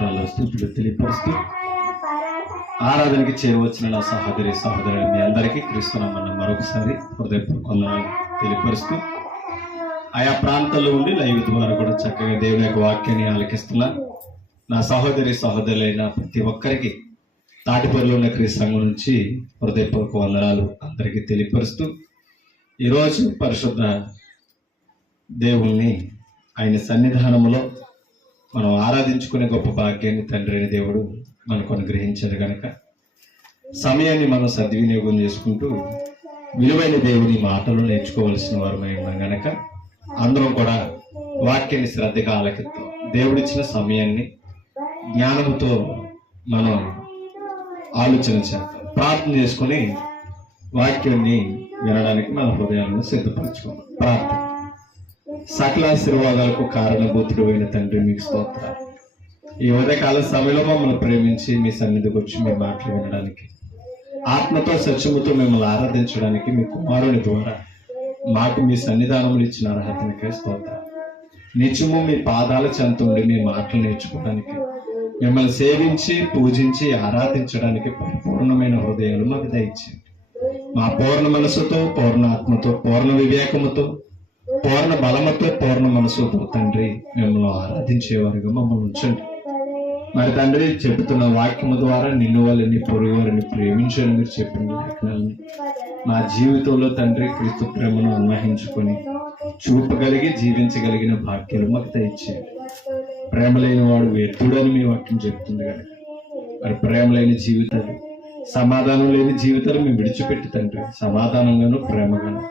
స్తోత్రాలు స్తుతులు తెలియపరుస్తూ ఆరాధనకి చేరవచ్చిన నా సహోదరి మీ అందరికీ క్రీస్తునామమున మరొకసారి హృదయపూర్వక వందనాలు తెలియపరుస్తూ ఆయా ప్రాంతాల్లో ఉండి లైవ్ ద్వారా కూడా చక్కగా దేవుని యొక్క వాక్యాన్ని ఆలకిస్తున్నా నా సహోదరులైన ప్రతి ఒక్కరికి తాటిపల్లిలో ఉన్న క్రీస్తు సంఘం నుంచి హృదయపూర్వక వందనాలు అందరికీ తెలియపరుస్తూ ఈరోజు పరిశుద్ధ దేవుణ్ణి ఆయన సన్నిధానంలో మనం ఆరాధించుకునే గొప్ప భాగ్యాన్ని తండ్రి అయిన దేవుడు మనకు అనుగ్రహించారు కనుక సమయాన్ని మనం సద్వినియోగం చేసుకుంటూ విలువైన దేవుని మాటలు నేర్చుకోవాల్సిన వారమై ఉన్నాం గనక అందరం కూడా వాక్యాన్ని శ్రద్ధగా ఆలకిద్దాం. దేవుడిచ్చిన సమయాన్ని జ్ఞానంతో మనం ఆలోచన చేద్దాం. ప్రార్థన చేసుకుని వాక్యాన్ని వినడానికి మన హృదయాలను సిద్ధపరచుకుందాం. ప్రార్థన. సకలాశీర్వాదాలకు కారణభూతుడు అయిన తండ్రి మీకు స్తోత్రాలు. ఈ ఉదయకాల సమయంలో మమ్మల్ని ప్రేమించి మీ సన్నిధికి వచ్చి మీ మాటలు వినడానికి, ఆత్మతో సత్యముతో మిమ్మల్ని ఆరాధించడానికి మీ కుమారుని ద్వారా మాకు మీ సన్నిధానములు ఇచ్చిన అర్హతనికే స్తోత్రాలు. నిత్యము మీ పాదాల చెంత ఉండి మీ మాటలు నేర్చుకోవడానికి, మిమ్మల్ని సేవించి పూజించి ఆరాధించడానికి పరిపూర్ణమైన హృదయాలు మాకు దయచేయండి. మా పూర్ణ మనసుతో, పూర్ణ ఆత్మతో, పూర్ణ వివేకముతో, పూర్ణ బలముతో, పూర్ణ మనసుతో తండ్రి మిమ్మల్ని ఆరాధించేవారుగా మమ్మల్ని ఉంచండి. మరి తండ్రి చెబుతున్న వాక్యము ద్వారా నిన్ను వాళ్ళని పొరుగు వారిని ప్రేమించని మీరు చెప్పిన లేఖనాలని మా జీవితంలో తండ్రి క్రీస్తు ప్రేమను అన్వహించుకొని చూపగలిగి జీవించగలిగిన భాగ్యాలు మాకు దయచేయండి. ప్రేమ లేని వాడు వ్యర్థుడని మీ వాక్యం చెప్తుంది కనుక మరి ప్రేమ లేని జీవితాలు, సమాధానం లేని జీవితాలు మేము విడిచిపెట్టి తండ్రి సమాధానంగాను ప్రేమగాను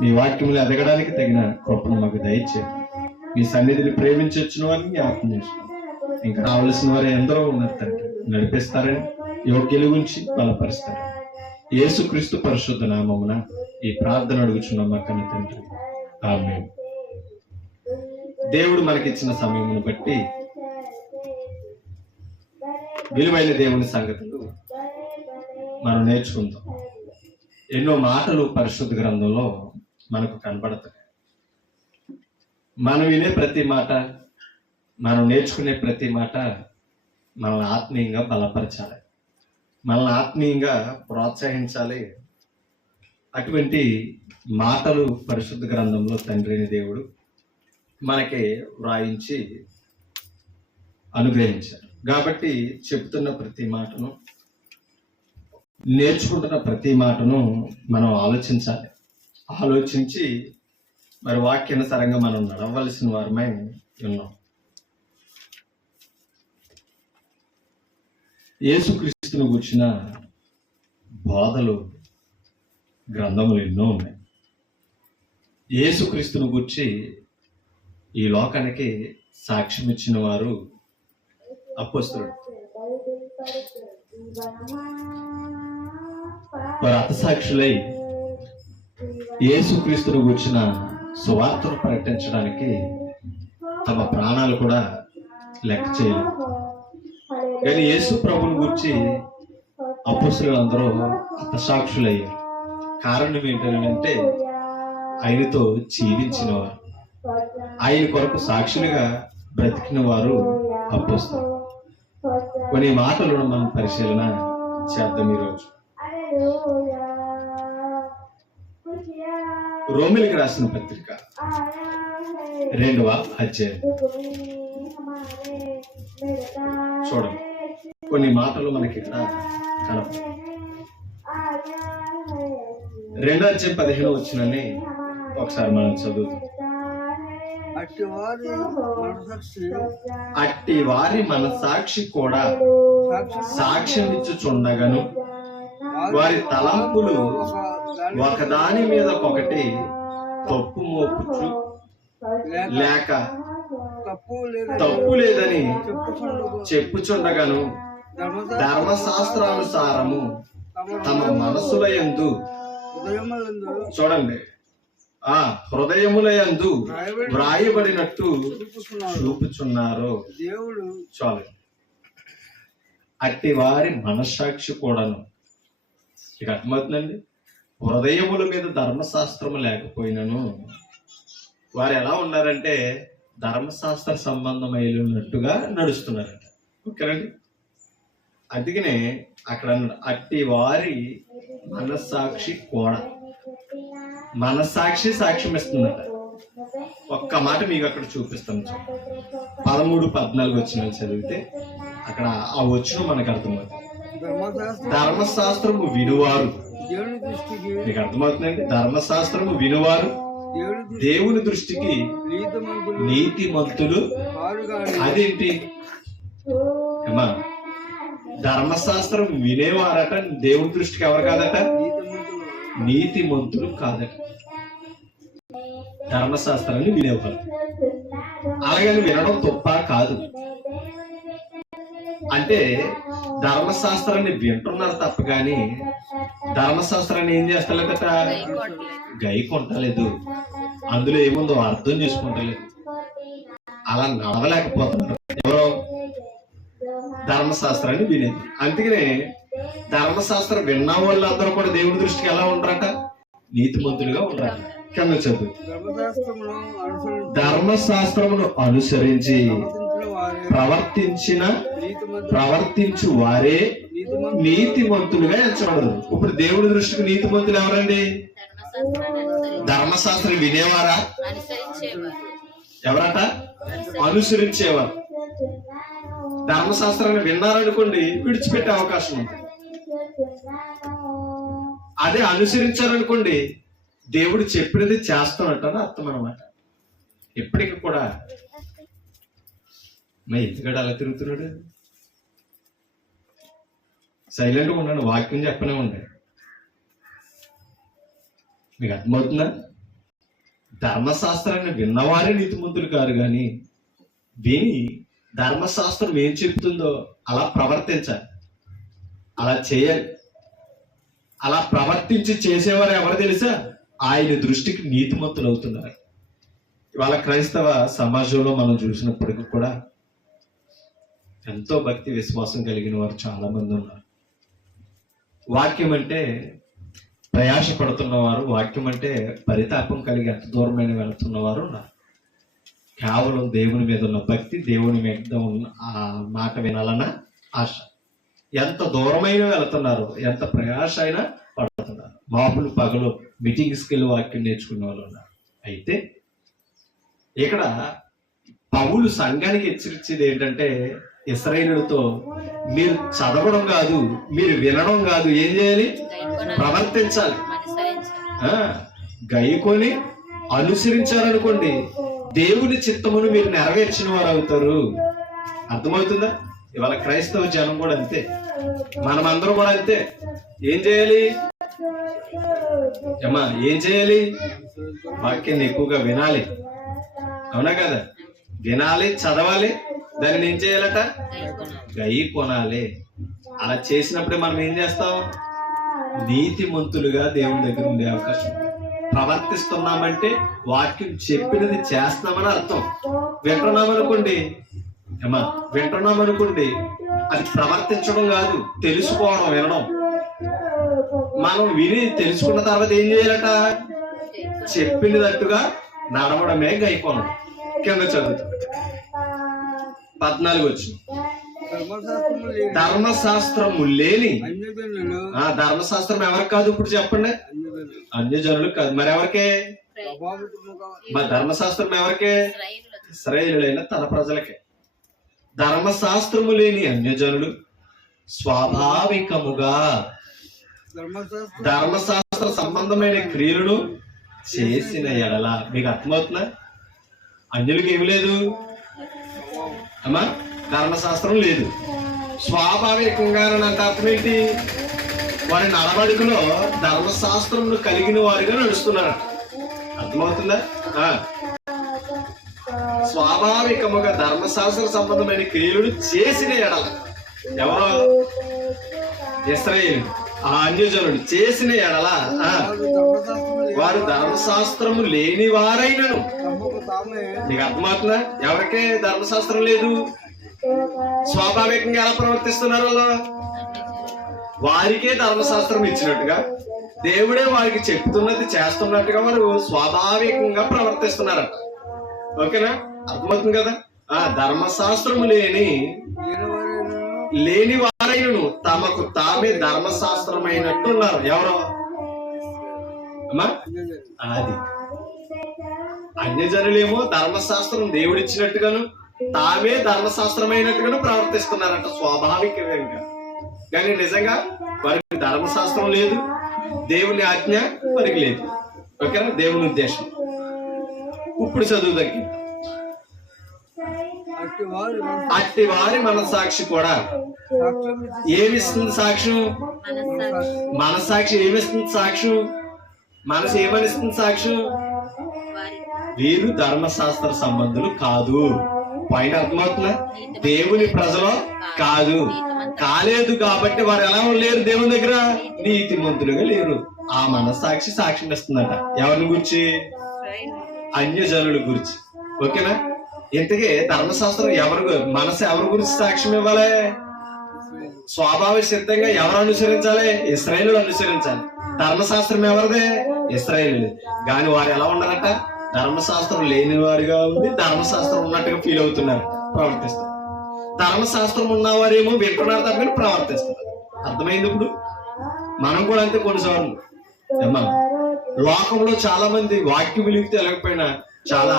మీ వాక్యములు ఎదగడానికి తగిన కృపను మాకు దయచేయండి. మీ సన్నిధిని ప్రేమించొచ్చిన వారిని జ్ఞాపకం చేసుకోండి. ఇంకా రావాల్సిన వారు ఎందరో ఉన్నారు తండ్రి, నడిపిస్తారని, యోగ్యుల గురించి బలపరుస్తారని యేసుక్రీస్తు పరిశుద్ధ నామమున ఈ ప్రార్థన అడుగుచున్నాం మా కన్న తండ్రి, ఆమేన్. దేవుడు మనకిచ్చిన సమయమును బట్టి విలువైన దేవుని సంగతులు మనం నేర్చుకుందాం. ఎన్నో మాటలు పరిశుద్ధ గ్రంథంలో మనకు కనబడతాయి. మనం వినే ప్రతి మాట, మనం నేర్చుకునే ప్రతి మాట మనల్ని ఆత్మీయంగా బలపరచాలి, మనల్ని ఆత్మీయంగా ప్రోత్సహించాలి. అటువంటి మాటలు పరిశుద్ధ గ్రంథంలో తండ్రిని దేవుడు మనకి వ్రాయించి అనుగ్రహించారు. కాబట్టి చెప్తున్న ప్రతి మాటను, నేర్చుకుంటున్న ప్రతి మాటను మనం ఆలోచించాలి. ఆలోచించి మరి వాక్యానుసారంగా మనం నడవలసిన వారమై ఉన్నాం. యేసుక్రీస్తును గురించిన బోధలు గ్రంథములు ఎన్నో ఉన్నాయి. యేసుక్రీస్తును గురించి ఈ లోకానికి సాక్ష్యం ఇచ్చిన వారు అపోస్తలులు. వారు హతసాక్షులై యేసుక్రీస్తును గురించిన సువార్తను ప్రకటించడానికి తమ ప్రాణాలు కూడా లెక్క చేయలేదు. కానీ యేసు ప్రభుని గురించి అపోస్తలులు అందరూ హతసాక్షులయ్యారు. కారణం ఏంటంటే ఆయనతో జీవించిన వారు, ఆయన కొరకు సాక్షులుగా బ్రతికిన వారు అపోస్తలులు. కొన్ని మాటలను మనం పరిశీలన చేద్దాం ఈరోజు. రోమిలికి రాసిన పత్రిక 2వ అధ్యాయం చూడండి. కొన్ని మాటలు మనకి ఇక్కడ కనపడతాయి. 2వ అధ్యాయం 15 వచ్చినని ఒకసారి మనం చదువుతాం. అట్టి వారి మనసాక్షి కూడా సాక్ష్యం ఇచ్చుచుండగను వారి తలంపులు ఒకదాని మీద ఒకటి తప్పు మోపుచు లేక తప్పు లేదని చెప్పుచుండగను ధర్మశాస్త్రానుసారము తమ మనసుల యందు, చూడండి, ఆ హృదయములయందు వ్రాయబడినట్టు చూపుచున్నారు. చాలు. అట్టి వారి మనస్సాక్షి కూడాను. ఇక అర్థమవుతుందండి. హృదయముల మీద ధర్మశాస్త్రము లేకపోయినను వారు ఎలా ఉన్నారంటే ధర్మశాస్త్ర సంబంధమైనట్టుగా నడుస్తున్నారంట. ఓకేనండి. అందుకనే అక్కడ అట్టి వారి మనస్సాక్షి కూడా, మనస్సాక్షి సాక్ష్యం ఇస్తుందట. ఒక్క మాట మీకు అక్కడ చూపిస్తాను. 13-14 వచనాలు చదివితే అక్కడ ఆ వచనం మనకు అర్థమవుతుంది. ధర్మశాస్త్రము వినువారు, మీకు అర్థమవుతుందండి, ధర్మశాస్త్రము వినువారు దేవుని దృష్టికి నీతిమంతులు. అదేంటి అమ్మా? ధర్మశాస్త్రం వినేవారట దేవుని దృష్టికి ఎవరు కాదట? నీతిమంతులు కాదట. ధర్మశాస్త్రాన్ని వినేవారు. అలాగని వినడం తప్ప కాదు. అంటే ధర్మశాస్త్రాన్ని వింటున్నారు తప్ప కానీ ధర్మశాస్త్రాన్ని ఏం చేస్తలేదట? గైకొంటలేదు. అందులో ఏముందో అర్థం చేసుకుంటలేదు. అలా నడవలేకపోతున్నారు ఎవరో ధర్మశాస్త్రాన్ని వినేది. అందుకనే ధర్మశాస్త్రం విన్న వాళ్ళందరూ కూడా దేవుని దృష్టికి ఎలా ఉంటారట? నీతిమంతులుగా ఉంటారట. కింద చదువు, ధర్మశాస్త్రమును అనుసరించి ప్రవర్తించు వారే నీతిమంతులుగా ఎంచబడరు. ఇప్పుడు దేవుని దృష్టికి నీతిమంతులు ఎవరండి? ధర్మశాస్త్రం వినేవారా? ఎవరట? అనుసరించేవారు. ధర్మశాస్త్రాన్ని విన్నారనుకోండి, విడిచిపెట్టే అవకాశం ఉంది. అదే అనుసరించారనుకోండి, దేవుడు చెప్పినది చేస్తానంటాను అర్థం అనమాట. ఎప్పటికీ కూడా మరి ఎందుకంటే అలా తిరుగుతున్నాడు? సైలెంట్గా ఉన్నాడు, వాక్యం చెప్పనే ఉండే. మీకు అర్థమవుతుందా? ధర్మశాస్త్రాన్ని విన్నవారే నీతిమంతులు కాదు, కానీ విని ధర్మశాస్త్రం ఏం చెప్తుందో అలా ప్రవర్తించాలి, అలా చేయాలి. అలా ప్రవర్తించి చేసేవారు ఎవరు తెలుసా? ఆయన దృష్టికి నీతిమంతులు అవుతున్నారు. ఇవాళ క్రైస్తవ సమాజంలో మనం చూసినప్పటికీ కూడా ఎంతో భక్తి విశ్వాసం కలిగిన వారు చాలా మంది ఉన్నారు. వాక్యం అంటే ప్రయాసపడుతున్నవారు, వాక్యం అంటే పరితాపం కలిగి ఎంత దూరమైన వెళుతున్నవారు ఉన్నారు. కేవలం దేవుని మీద ఉన్న భక్తి, దేవుని మీద ఉన్న ఆ మాట వినాలన్న ఆశ. ఎంత దూరమైన వెళుతున్నారు, ఎంత ప్రయాస అయినా పడుతున్నారు. మాపులు పగలు మీటింగ్స్కి వెళ్ళి వాక్యం నేర్చుకునే వాళ్ళు ఉన్నారు. అయితే ఇక్కడ పౌలు సంఘానికి హెచ్చరించేది ఏంటంటే, ఇశ్రాయేలులతో మీరు చదవడం కాదు, మీరు వినడం కాదు, ఏం చేయాలి? ప్రవర్తించాలి. గైకొని అనుసరించారనుకోండి, దేవుని చిత్తమును మీరు నెరవేర్చిన వారు అవుతారు. అర్థమవుతుందా? ఇవాళ క్రైస్తవ జనం కూడా అంతే, మనమందరం కూడా అంతే. ఏం చేయాలి అమ్మా? ఏం చేయాలి? వాక్యాన్ని ఎక్కువగా వినాలి, అవునా కదా? వినాలి, చదవాలి, దాన్ని ఏం చేయాలట? గై కొనాలి. అలా చేసినప్పుడే మనం ఏం చేస్తాం? నీతిమంతులుగా దేవుని దగ్గర ఉండే అవకాశం. ప్రవర్తిస్తున్నామంటే వాక్యం చెప్పినది చేస్తున్నామని అర్థం. వింటున్నామనుకోండి అమ్మా, వింటున్నామనుకోండి, అది ప్రవర్తించడం కాదు, తెలుసుకోవడం, వినడం. మనం విని తెలుసుకున్న తర్వాత ఏం చేయాలట? చెప్పినట్టుగా నడవడమే గైకోనం. కింద చదువుతాం 14 వచ్చిన ధర్మశాస్త్రము లేని. ధర్మశాస్త్రం ఎవరికి కాదు ఇప్పుడు చెప్పండి? అన్యజనులకు కాదు. మరి ఎవరికే? మరి ధర్మశాస్త్రం ఎవరికే? ఇశ్రాయేలులైన తన ప్రజలకే. ధర్మశాస్త్రము లేని అన్యజనులు స్వాభావికముగా ధర్మశాస్త్ర సంబంధమైన క్రియలను చేసిన ఎడల. మీకు అర్థమవుతుందా? అన్యులకి ఏమి లేదు అమ్మా, ధర్మశాస్త్రం లేదు. స్వాభావికంగా అంటే అర్థం ఏంటి? వారి నడవడికలో ధర్మశాస్త్రమును కలిగిన వారిగా నడుస్తున్నారు. అర్థమవుతుందా? స్వాభావికముగా ధర్మశాస్త్ర సంబంధమైన క్రియలను చేసిన ఎడల. ఎవరో? ఇశ్రాయేలు, ఆ అన్యజనుడు చేసిన ఎడల వారు ధర్మశాస్త్రము లేని వారైనను. నీకు అర్థమవుతుందా? ఎవరికే ధర్మశాస్త్రం లేదు, స్వాభావికంగా ఎలా ప్రవర్తిస్తున్నారు? వారికే ధర్మశాస్త్రం ఇచ్చినట్టుగా, దేవుడే వారికి చెప్తున్నది చేస్తున్నట్టుగా వారు స్వాభావికంగా ప్రవర్తిస్తున్నారట. ఓకేనా? అర్థమవుతుంది కదా? ధర్మశాస్త్రము లేని లేని వారైనను తమకు తామే ధర్మశాస్త్రమైనట్టున్నారు. ఎవరో అమ్మా అది అన్యజనులేమో ధర్మశాస్త్రం దేవుడిచ్చినట్టుగాను తామే ధర్మశాస్త్రమైనట్టుగాను ప్రవర్తిస్తున్నారంట స్వాభావికంగా. కానీ నిజంగా వారికి ధర్మశాస్త్రం లేదు, దేవుని ఆజ్ఞ వారికి లేదు. ఓకేనా? దేవుని ఉద్దేశం. ఇప్పుడు చదువు తగ్గి అట్టి వారి మనసాక్షి కూడా ఏమిస్తుంది సాక్ష్యం? మనసాక్షి ఏమిస్తుంది సాక్ష్యం? మనసు ఏమనిస్తుంది సాక్ష్యం? వీరు ధర్మశాస్త్ర సంబంధులు కాదు. పైన అర్థమవుతుందా? దేవుని ప్రజలు కాదు, కాలేదు కాబట్టి వారు ఎలా లేరు? దేవుని దగ్గర నీతిమంతులుగా లేరు. ఆ మనస్సాక్షి సాక్ష్యం ఇస్తుందట. ఎవరిని గురించి? అన్యజనుల గురించి. ఓకేనా? ఇంతకీ ధర్మశాస్త్రం మనసు ఎవరి గురించి సాక్ష్యం ఇవ్వాలి? స్వాభావిక సిద్ధంగా ఎవరు అనుసరించాలి? ఇశ్రాయేలులు అనుసరించాలి. ధర్మశాస్త్రం ఎవరిదే? ఇశ్రాయేలులు. కానీ వారు ఎలా ఉన్నారట? ధర్మశాస్త్రం లేని వారిగా ఉంది, ధర్మశాస్త్రం ఉన్నట్టుగా ఫీల్ అవుతున్నారు, ప్రవర్తిస్తారు. ధర్మశాస్త్రం ఉన్నవారేమో వింటున్నారు తప్పని ప్రవర్తిస్తారు. అర్థమైంది? ఇప్పుడు మనం కూడా అంతే. కొన్నిసార్లు ఏమా లోకంలో చాలా మంది వాక్య విలువ తెలియకపోయినా చాలా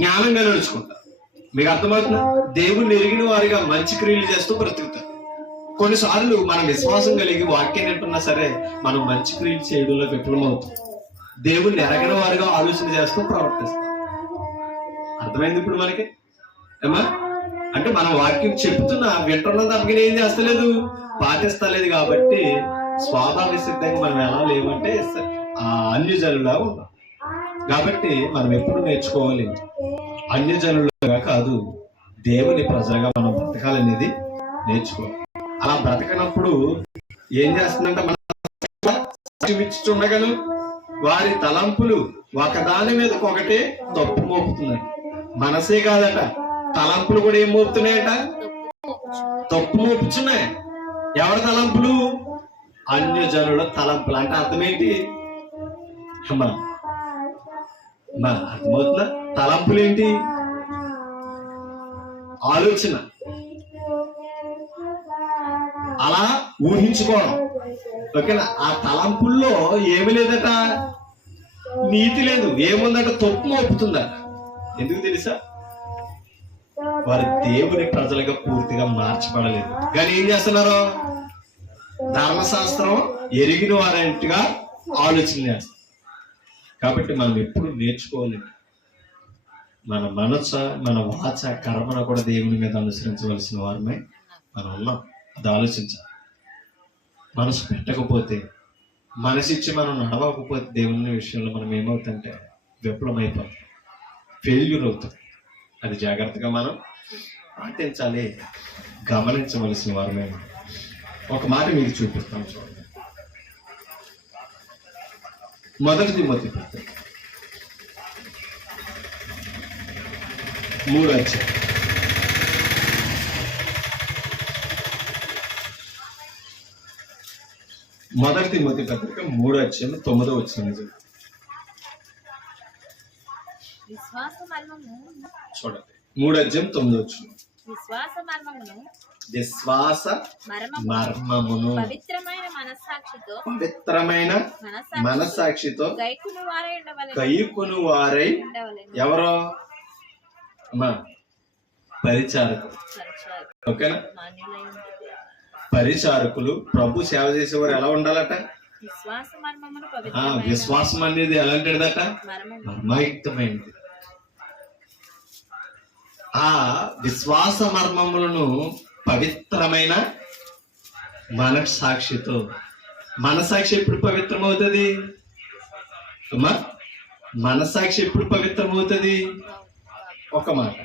జ్ఞానంగా నడుచుకుంటారు. మీకు అర్థమవుతుందా? దేవుణ్ణి ఎరిగిన వారిగా మంచి క్రియలు చేస్తూ బ్రతుకుతారు. కొన్నిసార్లు మనం విశ్వాసం కలిగి వాక్యం వింటున్నా సరే మనం మంచి క్రియలు చేయడంలో విఫలమవుతాం. దేవుణ్ణి ఎరగిన వారిగా ఆలోచన చేస్తూ ప్రవర్తిస్తాం. అర్థమైంది ఇప్పుడు మనకి? ఏమా అంటే మనం వాక్యం చెప్తున్నా వింటున్నా తప్పని ఏం చేస్తలేదు, పాటిస్తలేదు. కాబట్టి స్వాభావిక సిద్ధంగా మనం ఎలా లేవంటే అన్యజనులా ఉన్నాం. కాబట్టి మనం ఎప్పుడు నేర్చుకోవాలి? అన్యజనులుగా కాదు, దేవుని ప్రజలుగా మనం బ్రతకాలనేది నేర్చుకోవాలి. అలా బ్రతకనప్పుడు ఏం చేస్తుందంటే మనం ఇచ్చుండగాను వారి తలంపులు ఒకదాని మీద ఒకటే తప్పు మోపుతున్నాయి. మనసే కాదట, తలంపులు కూడా ఏం మోపుతున్నాయట? తప్పు మోపుతున్నాయి. ఎవరి తలంపులు? అన్యజనుల తలంపులు. అంటే అర్థం ఏంటి అమ్మా? అర్థమవుతుందా? తలంపులు ఏంటి? ఆలోచన, అలా ఊహించుకోవడం. ఓకేనా? ఆ తలంపుల్లో ఏమి లేదట, నీతి లేదు. ఏముందట? తప్పు మోపుతుందట. ఎందుకు తెలుసా? వారి దేవుని ప్రజలుగా పూర్తిగా మార్చబడలేదు. కానీ ఏం చేస్తున్నారు? ధర్మశాస్త్రం ఎరిగిన వారంటిగా ఆలోచన చేస్తారు. కాబట్టి మనం ఎప్పుడు నేర్చుకోవాలి, మన మనస మన వాచ కర్మను కూడా దేవుని మీద అనుసరించవలసిన వారమే మనం ఉన్నాం. అది ఆలోచించాలి. మనసు పెట్టకపోతే, మనసిచ్చి మనం నడవకపోతే దేవుని విషయంలో మనం ఏమవుతుంటే విఫలమైపోతాం, ఫెయిల్యూర్ అవుతాం. అది జాగ్రత్తగా మనం పాటించాలి, గమనించవలసిన వారమే. ఒక మాట మీకు చూపిస్తాం చూడండి. మొదటి తిమోతి పత్రిక 3వ అధ్యాయం. మొదటి తిమోతి పత్రిక 3వ అధ్యాయం 9వ వచనం చూడండి. 3వ అధ్యాయం 9వ వచనం. విశ్వాస మర్మమును పవిత్రమైన మనస్సాక్షితో కయ్యుకుని వారై. ఎవరో అమ్మా? పరిచారకులు. ఓకేనా? పరిచారకులు ప్రభు సేవ చేసేవారు ఎలా ఉండాలట? విశ్వాసం అనేది ఎలాంటిదట? మర్మయుక్తమైనది. ఆ విశ్వాస మర్మములను పవిత్రమైన మనస్సాక్షితో. మనస్సాక్షి ఎప్పుడు పవిత్రమవుతుంది అమ్మా? మనస్సాక్షి ఎప్పుడు పవిత్రమవుతుంది? ఒక మాట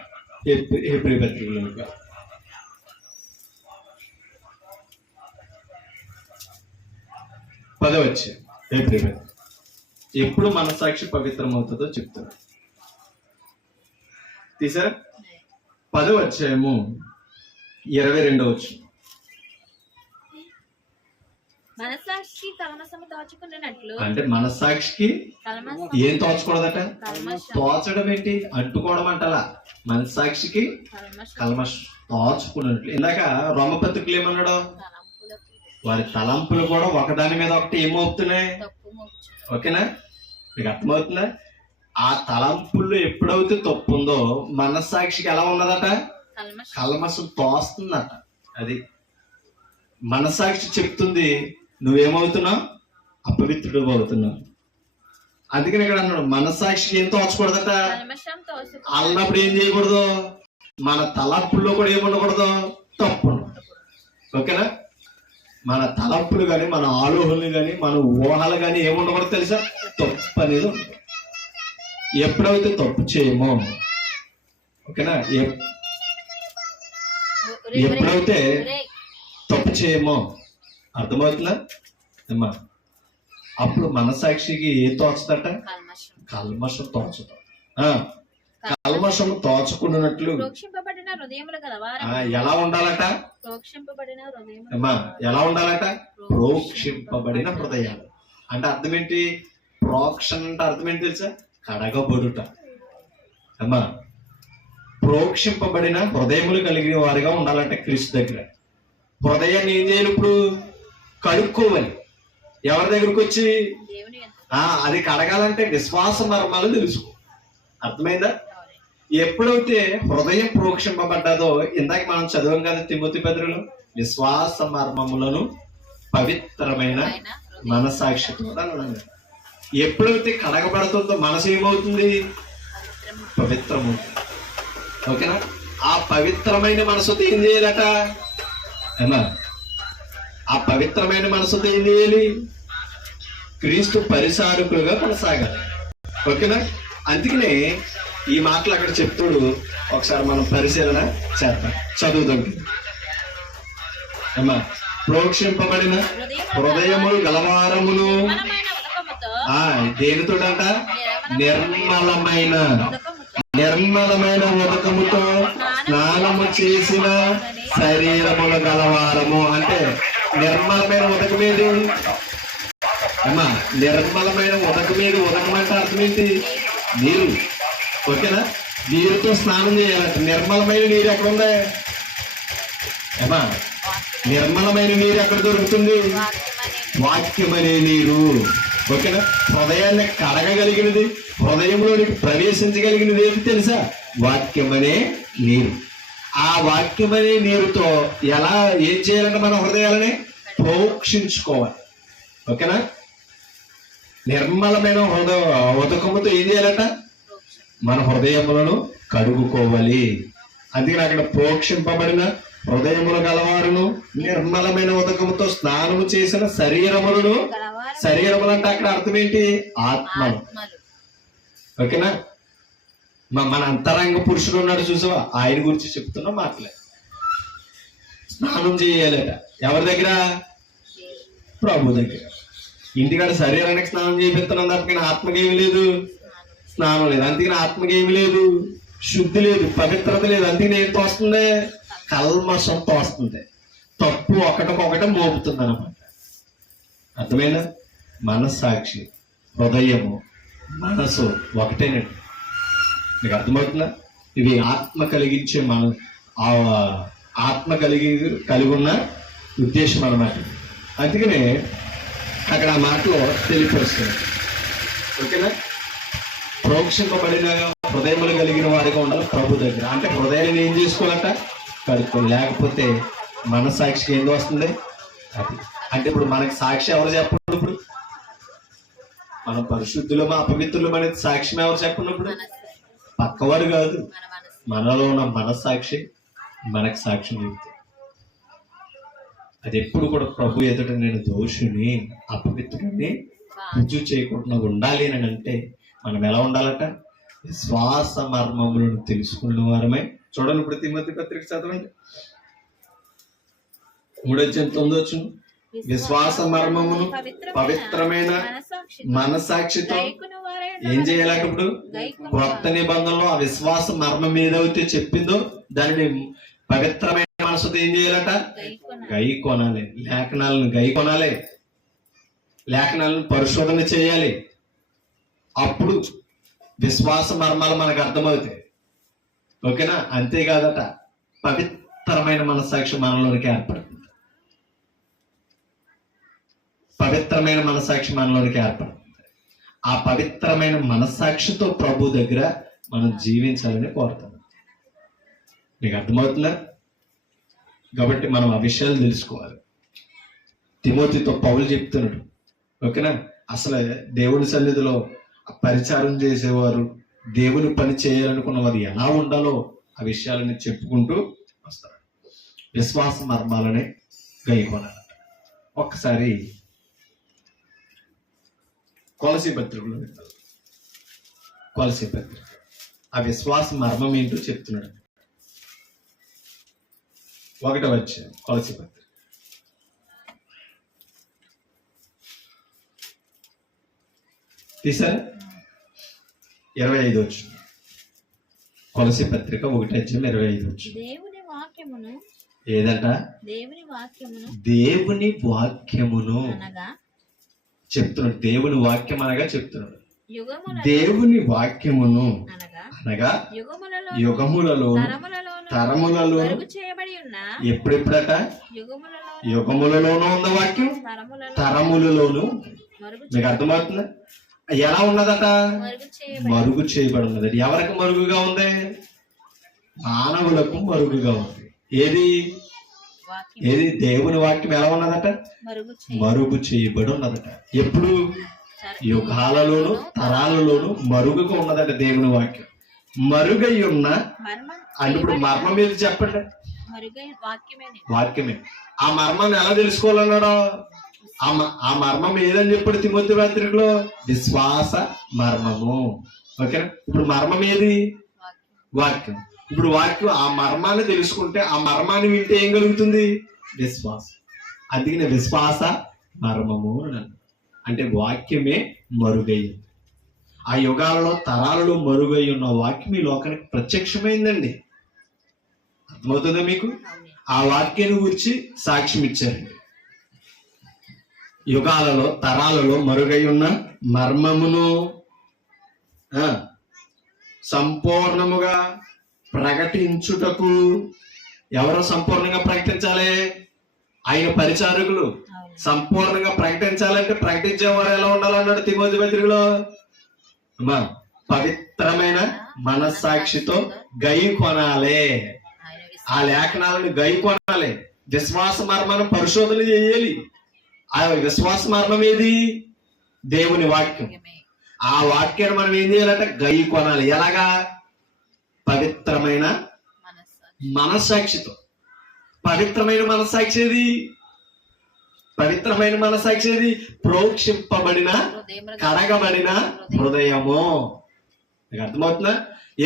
హెబ్రీ పత్రికలో 10వ అధ్యాయం హెబ్రీ పత్రిక ఎప్పుడు మనస్సాక్షి పవిత్రమవుతుందో చెప్తారు. తీసారా? 10వ అధ్యాయము 22వ వచనం. మనసాక్షి కల్మషము దాచుకున్నట్లు అంటే మనస్సాక్షికి కల్మషం ఏం తోచకూడదట? కల్మషం తోచడం ఏంటి? అంటుకోవడం అంటలా. మనస్సాక్షికి కల్మషం కల్మష్ తోచుకున్నట్లు. ఇందాక రోమపత్రికలు ఏమన్నాడు? తలంపులకు వారి తలంపులు కూడా ఒకదాని మీద ఒకటి ఏమవుతున్నాయి? తప్పు మోపుచున్నవి. ఓకేనా? మీకు అర్థమవుతుందా? ఆ తలంపుల్లో ఎప్పుడైతే తప్పు ఉందో మనస్సాక్షికి ఎలా ఉన్నదట? కల్మషం కల్మషం తోస్తుందట. అది మనస్సాక్షి చెప్తుంది నువ్వేమవుతున్నావు? అపవిత్రుడు అవుతున్నావు. అందుకని ఇక్కడ అన్నాడు మనస్సాక్షికి ఏం తోచకూడదట? కల్మషం తోసుకు అన్నప్పుడు ఏం చేయకూడదు? మన తలంపుల్లో కూడా ఏముండకూడదు? తప్పు ఉండకూడదు. ఓకేనా? మన తలంపులు కానీ మన ఆలోచనలు కానీ మన ఊహలు కానీ ఏముండకూడదు తెలుసా? తప్పు అనేది ఉండకూడదు. ఎప్పుడైతే తప్పు చేయమో, ఓకేనా, ఎప్పుడైతే తప్పు చేయమో, అర్థమవుతుందా అమ్మా? అప్పుడు మనసాక్షికి ఏ తోచదట? కల్మషం కల్మషం తోచదు. కల్మషం తోచుకున్నట్లు ప్రోక్షింపబడిన హృదయములు గలవారు ఎలా ఉండాలట? ప్రోక్షింపబడిన హృదయములు అమ్మా ఎలా ఉండాలట? ప్రోక్షింపబడిన హృదయాలు. అంటే అర్థం ఏంటి? ప్రోక్షణ అంటే అర్థం ఏంటి తెలుసా? కడగబడుట. అమ్మా ప్రోక్షింపబడిన హృదయములు కలిగిన వారిగా ఉండాలంటే క్రీస్తు దగ్గర. హృదయాన్ని ఏం చేయాలి? ఇప్పుడు కడుక్కోవాలి. ఎవరి దగ్గరకు వచ్చి? దేవుని యందు. అది కడగాలంటే విశ్వాస మర్మాలు తెలుసుకో. అర్థమైందా? ఎప్పుడైతే హృదయం ప్రోక్షింపబడ్డదో, ఇందాక మనం చదవం కదా తిమోతి పత్రికలో, విశ్వాస మర్మములను పవిత్రమైన మనసాక్షితో అన్నాడు. ఎప్పుడైతే కడగబడుతుందో మనసు ఏమవుతుంది? పవిత్రమవుతుంది. ఓకేనా? ఆ పవిత్రమైన మనసుతో ఏం చేయాలట? ఏమా ఆ పవిత్రమైన మనసుతో ఏం చేయాలి? క్రీస్తు పరిచారకులుగా కొనసాగాలి. ఓకేనా? అందుకనే ఈ మాటలు అక్కడ చెప్తాడు. ఒకసారి మనం పరిశీలన చేద్దాం, చదువుదాం. ఏమా ప్రోక్షింపబడిన హృదయములు గలవారమును నిర్మలమైన ఉదకముతో దేనితోటంట? నిర్మలమైన ఉదకముతో స్నానము చేసిన శరీరములు గలవారము. అంటే నిర్మలమైన ఉదకమేది? అమ్మా నిర్మలమైన ఉదకమేది? ఉదకం అంటే అర్థం ఏంటి? నీరు. ఓకేనా? నీరుతో స్నానం చేయాలంట. నిర్మలమైన నీరు ఎక్కడ ఉంది? అమ్మా నిర్మలమైన నీరు ఎక్కడ దొరుకుతుంది? వాక్యం అనే నీరు. ఓకేనా? హృదయాన్ని కడగగలిగినది, హృదయంలోనికి ప్రవేశించగలిగినది ఏది తెలుసా? వాక్యం అనే నీరు. ఆ వాక్యం అనే నీరుతో ఎలా ఏం చేయాలంటే మన హృదయాలని ప్రోక్షించుకోవాలి. ఓకేనా? నిర్మలమైన ఉదకముతో ఏం చేయాలట? మన హృదయములను కడుగుకోవాలి. అందుకని అక్కడ ప్రోక్షింపబడిన హృదయములు గలవారును నిర్మలమైన ఉదకముతో స్నానము చేసిన శరీరములను. శరీరములు అంటే అక్కడ అర్థం ఏంటి? ఆత్మలు. ఓకేనా? మన అంతరంగ పురుషుడు ఉన్నాడు చూసావా, ఆయన గురించి చెప్తున్నా మాటలే. స్నానం చేయాలట ఎవరి దగ్గర? ప్రభు దగ్గర. ఇంటికాడ శరీరానికి స్నానం చేపిస్తున్నాం తప్ప ఆత్మకి ఏమి లేదు, స్నానం లేదు. అందుకని ఆత్మకి ఏమి లేదు, శుద్ధి లేదు, పవిత్రత లేదు. అందుకని ఏం తోస్తుంది? కల్మషం తోస్తుంది. తప్పు ఒకటికొకటి మోపుతుంది అనమాట. అర్థమైనా? మనస్సాక్షి, హృదయము, మనసు ఒకటేనండి. మీకు అర్థమవుతుందా? ఇవి ఆత్మ కలిగించే ఆత్మ కలిగి ఉన్న ఉద్దేశం అన్నమాట. అందుకనే అక్కడ ఆ మాటలో తెలియపరుస్తుంది. ఓకేనా? ప్రోక్షింపబడిన హృదయములు కలిగిన వారిగా ఉండాలి ప్రభు దగ్గర. అంటే హృదయాన్ని ఏం చేసుకోవాలంట? కడుక్కోవాలి. లేకపోతే మనస్సాక్షికి ఏం వస్తుంది? అది అంటే ఇప్పుడు మనకి సాక్షి ఎవరు చెప్పండి? ఇప్పుడు మనం పరిశుద్ధులమా అపవిత్రులమా అనేది సాక్ష్యం ఎవరు చెప్పినప్పుడు? పక్కవారు కాదు, మనలో ఉన్న మనస్సాక్షి మనకు సాక్ష్యం చెప్తుంది. అది ఎప్పుడు కూడా ప్రభు ఎదుట నేను దోషుని అపవిత్రుని రుజువు చేయకుండా ఉండాలి అని అంటే మనం ఎలా ఉండాలట? విశ్వాస మర్మములను తెలుసుకున్న వారమే. చూడండి ఇప్పుడు తిమోతి పత్రిక చదవండి, 3:9. విశ్వాస మర్మమును పవిత్రమైన మనసాక్షితో ఏం చేయాలంటే ఇప్పుడు కొత్త నిబంధనలో ఆ విశ్వాస మర్మం ఏదైతే చెప్పిందో దానిని పవిత్రమైన మనసుతో ఏం చేయాలట? గై కొనాలి. లేఖనాలను గై కొనాలి. లేఖనాలను పరిశోధన చేయాలి. అప్పుడు విశ్వాస మర్మాలు మనకు అర్థమవుతాయి. ఓకేనా? అంతేకాదట, పవిత్రమైన మనస్సాక్షి మనలోనికి ఏర్పడుతుంది. పవిత్రమైన మనస్సాక్షి మనలోనికి ఏర్పడుతుంది. ఆ పవిత్రమైన మనస్సాక్షితో ప్రభు దగ్గర మనం జీవించాలని కోరుతాం. మీకు అర్థమవుతుందా? కాబట్టి మనం ఆ విషయాలు తెలుసుకోవాలి. తిమోతితో పౌలు చెప్తున్నాడు. ఓకేనా? అసలు దేవుని సన్నిధిలో పరిచారం చేసేవారు, దేవుని పని చేయాలనుకున్న వారు ఎలా ఉండాలో ఆ విషయాలని చెప్పుకుంటూ వస్తారు. విశ్వాస మర్మాలని గైకొనాలి. ఒక్కసారి కొలసీ పత్రికలో వెళ్తారు. కొలసీ పత్రిక ఆ విశ్వాస మర్మం ఏంటో చెప్తున్నాడు. 1వ అధ్యాయం కొలసీ పత్రిక. తీసారా? 25 వచ్చిన కొలసీ పత్రిక 1వ అధ్యాయం 25 వచ్చిన. దేవుని వాక్యమును ఏదంట? దేవుని వాక్యమును అనగా చెప్తున్నాడు. దేవుని వాక్యం అనగా చెప్తున్నాడు. యుగములలో దేవుని వాక్యమును అనగా యుగములలో యుగములలో తరములలో మరుగు చేయబడి ఉన్న ఎప్పుడెప్పుడట? యుగములలో యుగములలోనూ ఉన్న వాక్యం తరములలోను. మరుగు మీకు అర్థమవుతుందా? ఎలా ఉన్నదట? మరుగు చేయబడి ఉన్నది. ఎవరికి మరుగుగా ఉంది? మానవులకు మరుగుగా ఉంది. ఏది? ఏది? దేవుని వాక్యం ఎలా ఉన్నదట? మరుగు చేయబడి ఉన్నదట. ఎప్పుడు? యుగాలలోను తరాలలోను మరుగుగా ఉన్నదట దేవుని వాక్యం. మరుగై ఉన్న అంటే ఇప్పుడు మర్మం ఏది చెప్పండి? వాక్యమే. ఆ మర్మాన్ని ఎలా తెలుసుకోవాలన్నాడో ఆ మర్మం ఏదని చెప్పాడు తిమోతి పత్రికలో? విశ్వాస మర్మము. ఓకేనా? ఇప్పుడు మర్మం ఏది? వాక్యం. ఇప్పుడు వాక్యం ఆ మర్మాన్ని తెలుసుకుంటే ఆ మర్మాన్ని వింటే ఏం కలుగుతుంది? విశ్వాసం. అందుకనే విశ్వాస మర్మము అన్నాడు. అంటే వాక్యమే మరుగై ఉంది. ఆ యుగాలలో తరాలలో మరుగై ఉన్న వాక్యం ఈ లోకానికి ప్రత్యక్షమైందండి. అర్థమవుతుందా మీకు? ఆ వాక్యాన్ని గురించి సాక్ష్యం ఇచ్చారండి. యుగాలలో తరాలలో మరుగై ఉన్న మర్మమును సంపూర్ణముగా ప్రకటించుటకు. ఎవరు సంపూర్ణంగా ప్రకటించాలి? ఆయన పరిచారకులు. సంపూర్ణంగా ప్రకటించాలంటే ప్రకటించేవారు ఎలా ఉండాలన్నాడు తిమోతి పత్రికలో? పవిత్రమైన మనస్సాక్షితో గై కొనాలి. ఆ లేఖనాలను గై కొనాలి. విశ్వాస మర్మాన్ని పరిశోధన చేయాలి. ఆ విశ్వాస మర్మం ఏది? దేవుని వాక్యం. ఆ వాక్యాన్ని మనం ఏం చేయాలంటే గై కొనాలి. ఎలాగా? పవిత్రమైన మనస్సాక్షితో. పవిత్రమైన మనస్సాక్షి ఏది? పవిత్రమైన మనస్సాక్షి ఏది? ప్రోక్షింపబడిన కడగబడిన హృదయము. మీకు అర్థమవుతుందా?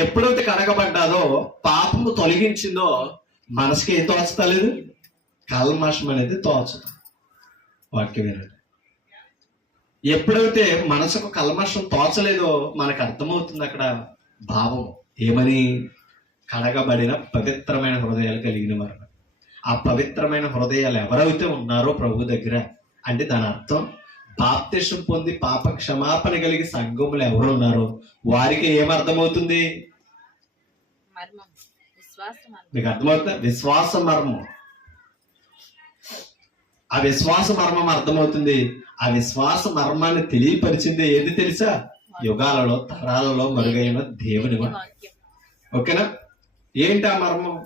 ఎప్పుడైతే కడగబడ్డాదో, పాపము తొలగించిందో, మనసుకి ఏం తోచలేదు? కల్మషం అనేది తోచదు. వాక్యం వినండి. ఎప్పుడైతే మనసుకు కల్మషం తోచలేదో మనకు అర్థమవుతుంది అక్కడ భావం ఏమని? కడగబడిన పవిత్రమైన హృదయాలు కలిగిన వారు. ఆ పవిత్రమైన హృదయాలు ఎవరైతే ఉన్నారో ప్రభు దగ్గర, అంటే దాని అర్థం బాప్తిసం పొంది పాప క్షమాపణ కలిగి సంఘములు ఎవరు ఉన్నారో వారికి ఏమర్థమవుతుంది? మీకు అర్థమవుతుందా? విశ్వాస మర్మం. ఆ విశ్వాస మర్మం అర్థమవుతుంది. ఆ విశ్వాస మర్మాన్ని తెలియపరిచింది ఏది తెలుసా? యుగాలలో తరాలలో మరుగైన దేవుని వాక్యం. ఓకేనా? ఏంటి ఆ మర్మం?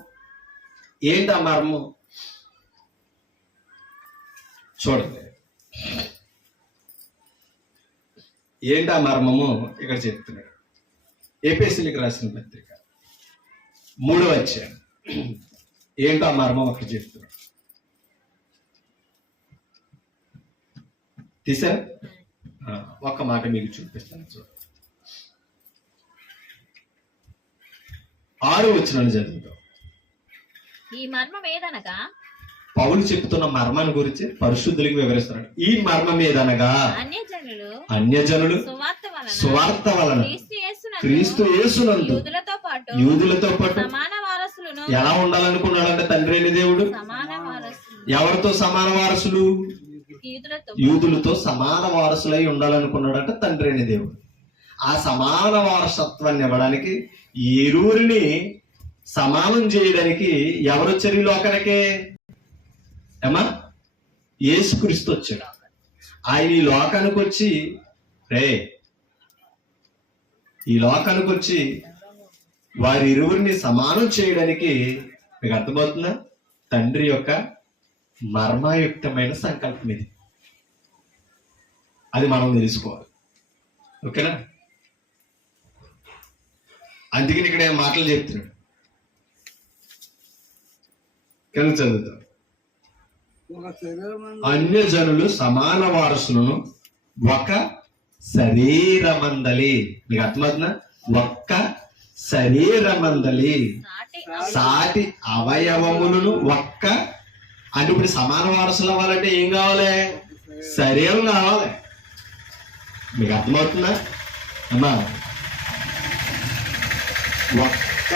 చూడండి. ఏంటి ఆ మర్మము? ఇక్కడ చెప్తున్నాడు. ఎఫెసీయులకు రాసిన పత్రిక 3వ అధ్యాయం. ఏంటి ఆ మర్మం అక్కడ చెప్తున్నాడు. తీసారా? ఒక్క మాట మీకు చూపిస్తాను. చూడండి. 6వ వచనాన్ని చదువుతాం. ఈ మర్మం ఏదనగా, పౌలు చెప్తున్న మర్మాన్ని గురించి పరిశుద్ధులకు వివరిస్తున్నాడు. ఈ మర్మం ఏదనగా, అన్యజనులు సువార్త వలన క్రీస్తు యేసునందు యూదులతో పాటు ఎలా ఉండాలనుకున్నాడంటే తండ్రి అయిన దేవుడు? ఎవరితో సమాన వారసులు? యూదులతో సమాన వారసులై ఉండాలనుకున్నాడట తండ్రి అయిన దేవుడు. ఆ సమాన వారసత్వాన్ని ఇవ్వడానికి ఇరువురిని సమానం చేయడానికి ఎవరు వచ్చారు ఈ లోకానికి? ఏమా? యేసుక్రీస్తు వచ్చాడు. ఆయన ఈ లోకానికి వచ్చి ఈ లోకానికి వచ్చి వారి ఇరువురిని సమానం చేయడానికి మీకు అర్థమవుతుందా? తండ్రి యొక్క మర్మయుక్తమైన సంకల్పం ఇది. అది మనం తెలుసుకోవాలి. ఓకేనా? అందుకని ఇక్కడ ఏం మాటలు చెప్తున్నాడు కింద చదువుతాం. అన్యజనులు సమాన వారసులను ఒక శరీరమందలి. మీకు అర్థమవుతుందా? ఒక్క శరీరమందలి సాటి అవయవములను ఒక్క అంటే ఇప్పుడు సమాన వారసులు అవ్వాలంటే ఏం కావాలి? శరీరం కావాలి. మీకు అర్థమవుతుందా అమ్మా? ఒక్క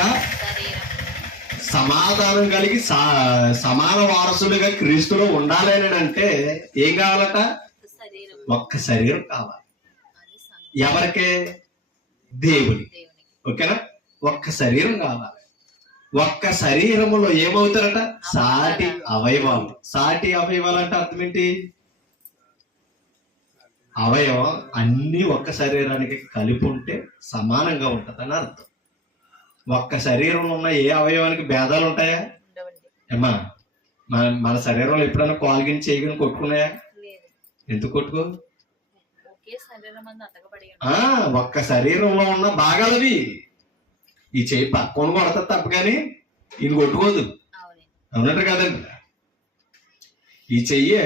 సమాధానం కలిగి సమాన వారసులుగా క్రీస్తులో ఉండాలి అని అంటే ఏం కావాలట? ఒక్క శరీరం కావాలి. ఎవరికే? దేవుడి. ఓకేనా? ఒక్క శరీరం కావాలి. ఒక్క శరీరములో ఏమవుతారట? సాటి అవయవాలు. సాటి అవయవాలు అంటే అర్థం ఏంటి? అవయవం అన్ని ఒక్క శరీరానికి కలిపి ఉంటే సమానంగా ఉంటదని అర్థం. ఒక్క శరీరంలో ఉన్న ఏ అవయవానికి భేదాలు ఉంటాయా? ఏమా? మన శరీరంలో ఎప్పుడైనా కాలుగిని చేయగని కొట్టుకున్నాయా? ఎందుకు కొట్టుకో? ఒక్క శరీరంలో ఉన్న భాగాలవి. ఈ చెయ్యి పక్కన కొడతారు తప్ప కానీ ఇది కొట్టుకోదు. అవునంట కదండి? ఈ చెయ్యి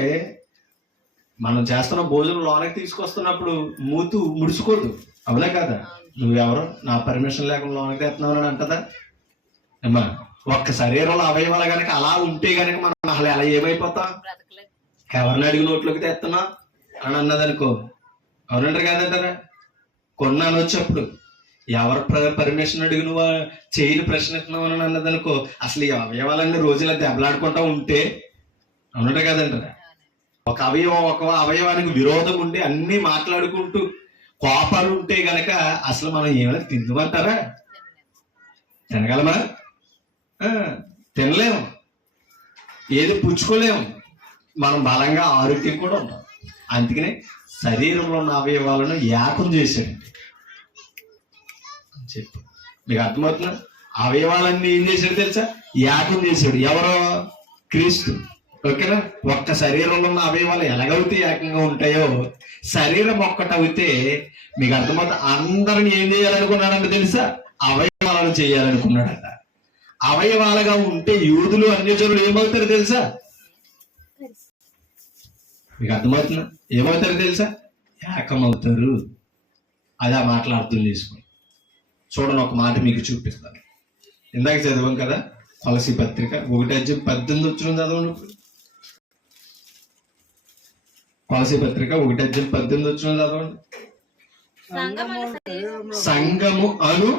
మనం చేస్తున్న భోజనం లోనకి తీసుకొస్తున్నప్పుడు మూతు ముడుచుకోదు. అవునా కదా? నువ్వెవరు నా పర్మిషన్ లేకుండా లోనకి తెస్తున్నావు అని అంటదా? అమ్మా, ఒక్క శరీరంలో అవయవాలు కనుక అలా ఉంటే కనుక మనం అసలు ఎలా ఏమైపోతాం? ఎవరిని అడిగి నోట్లోకి తెస్తున్నా అని అన్నదనుకో. అవునంటారు కదంటారా? కొన్నాను వచ్చేప్పుడు ఎవరు పర్మిషన్ అడిగి నువ్వు చేయని ప్రశ్నిస్తున్నావు అని అన్నదనుకో, అసలు ఈ అవయవాలన్నీ రోజులా దెబ్బలాడుకుంటా ఉంటే అవునంటారు కదంటారా? ఒక అవయవానికి విరోధం ఉండి అన్ని మాట్లాడుకుంటూ కోపాలు ఉంటే గనక అసలు మనం ఏమైనా తిందమంటారా? తినగలమా? తినలేము. ఏది పుచ్చుకోలేము. మనం బలంగా ఆరోగ్యం కూడా ఉంటాం. అందుకనే శరీరంలో ఉన్న అవయవాలను ఏకం చేశాడండి చెప్పు. మీకు అర్థమవుతుందా? అవయవాలన్నీ ఏం చేశాడు తెలుసా? ఏకం చేశాడు. ఎవరో? క్రీస్తు. ఓకేనా? ఒక్క శరీరంలో ఉన్న అవయవాలు ఎలాగైతే ఏకంగా ఉంటాయో శరీరం ఒక్కటవుతే మీకు అర్థమవుతా అందరిని ఏం చేయాలనుకున్నాడంటే తెలుసా? అవయవాలను చేయాలనుకున్నాడట. అవయవాలుగా ఉంటే యూదులు అన్యజనులు ఏమవుతారు తెలుసా? మీకు అర్థమవుతుందా? ఏమవుతారు తెలుసా? ఏకమవుతారు. అది ఆ మాటలు అర్థం చేసుకోండి. చూడండి, ఒక మాట మీకు చూపిస్తాను. ఇందాక చదివాం కదా కొలసీ పత్రిక 1:18 చదవండి. కొలసీ పత్రిక 1:18 చదవండి. సంఘము అను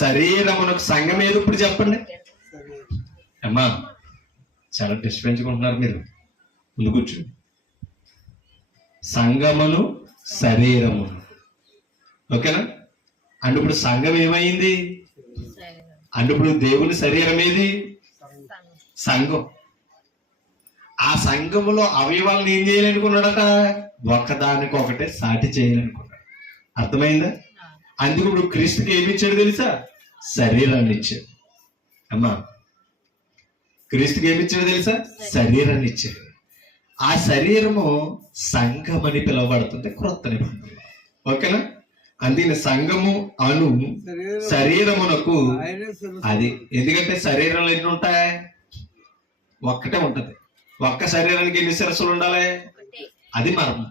శరీరమునకు సంఘం ఏది ఇప్పుడు చెప్పండి అమ్మా? చాలా డిస్పెంచుకుంటున్నారు మీరు. ముందు కూర్చోండి. సంఘమును శరీరమును. ఓకేనా? అంటే ఇప్పుడు సంఘం ఏమైంది అంటే ఇప్పుడు దేవుని శరీరం ఏది? సంఘం. ఆ సంఘములో అవయవాలను ఏం చేయాలనుకున్నాడట? ఒకదానికొకటే సాటి చేయాలనుకున్నాడు. అర్థమైందా? అందుకు ఇప్పుడు క్రీస్తుకి ఏమి ఇచ్చాడు తెలుసా? శరీరాన్ని ఇచ్చాడు. అమ్మా, క్రీస్తుకి ఏమి ఇచ్చాడు తెలుసా? శరీరాన్ని ఇచ్చాడు. ఆ శరీరము సంఘం అని పిలువబడుతుంది క్రొత్త నిబంధనలో. ఓకేనా? అందుకని సంఘము అను శరీరమునకు అది. ఎందుకంటే శరీరంలో ఎన్ని ఉంటాయి? ఒక్కటే ఉంటది. ఒక్క శరీరానికి ఎన్ని శిరస్సులు ఉండాలి? అది మర్మం.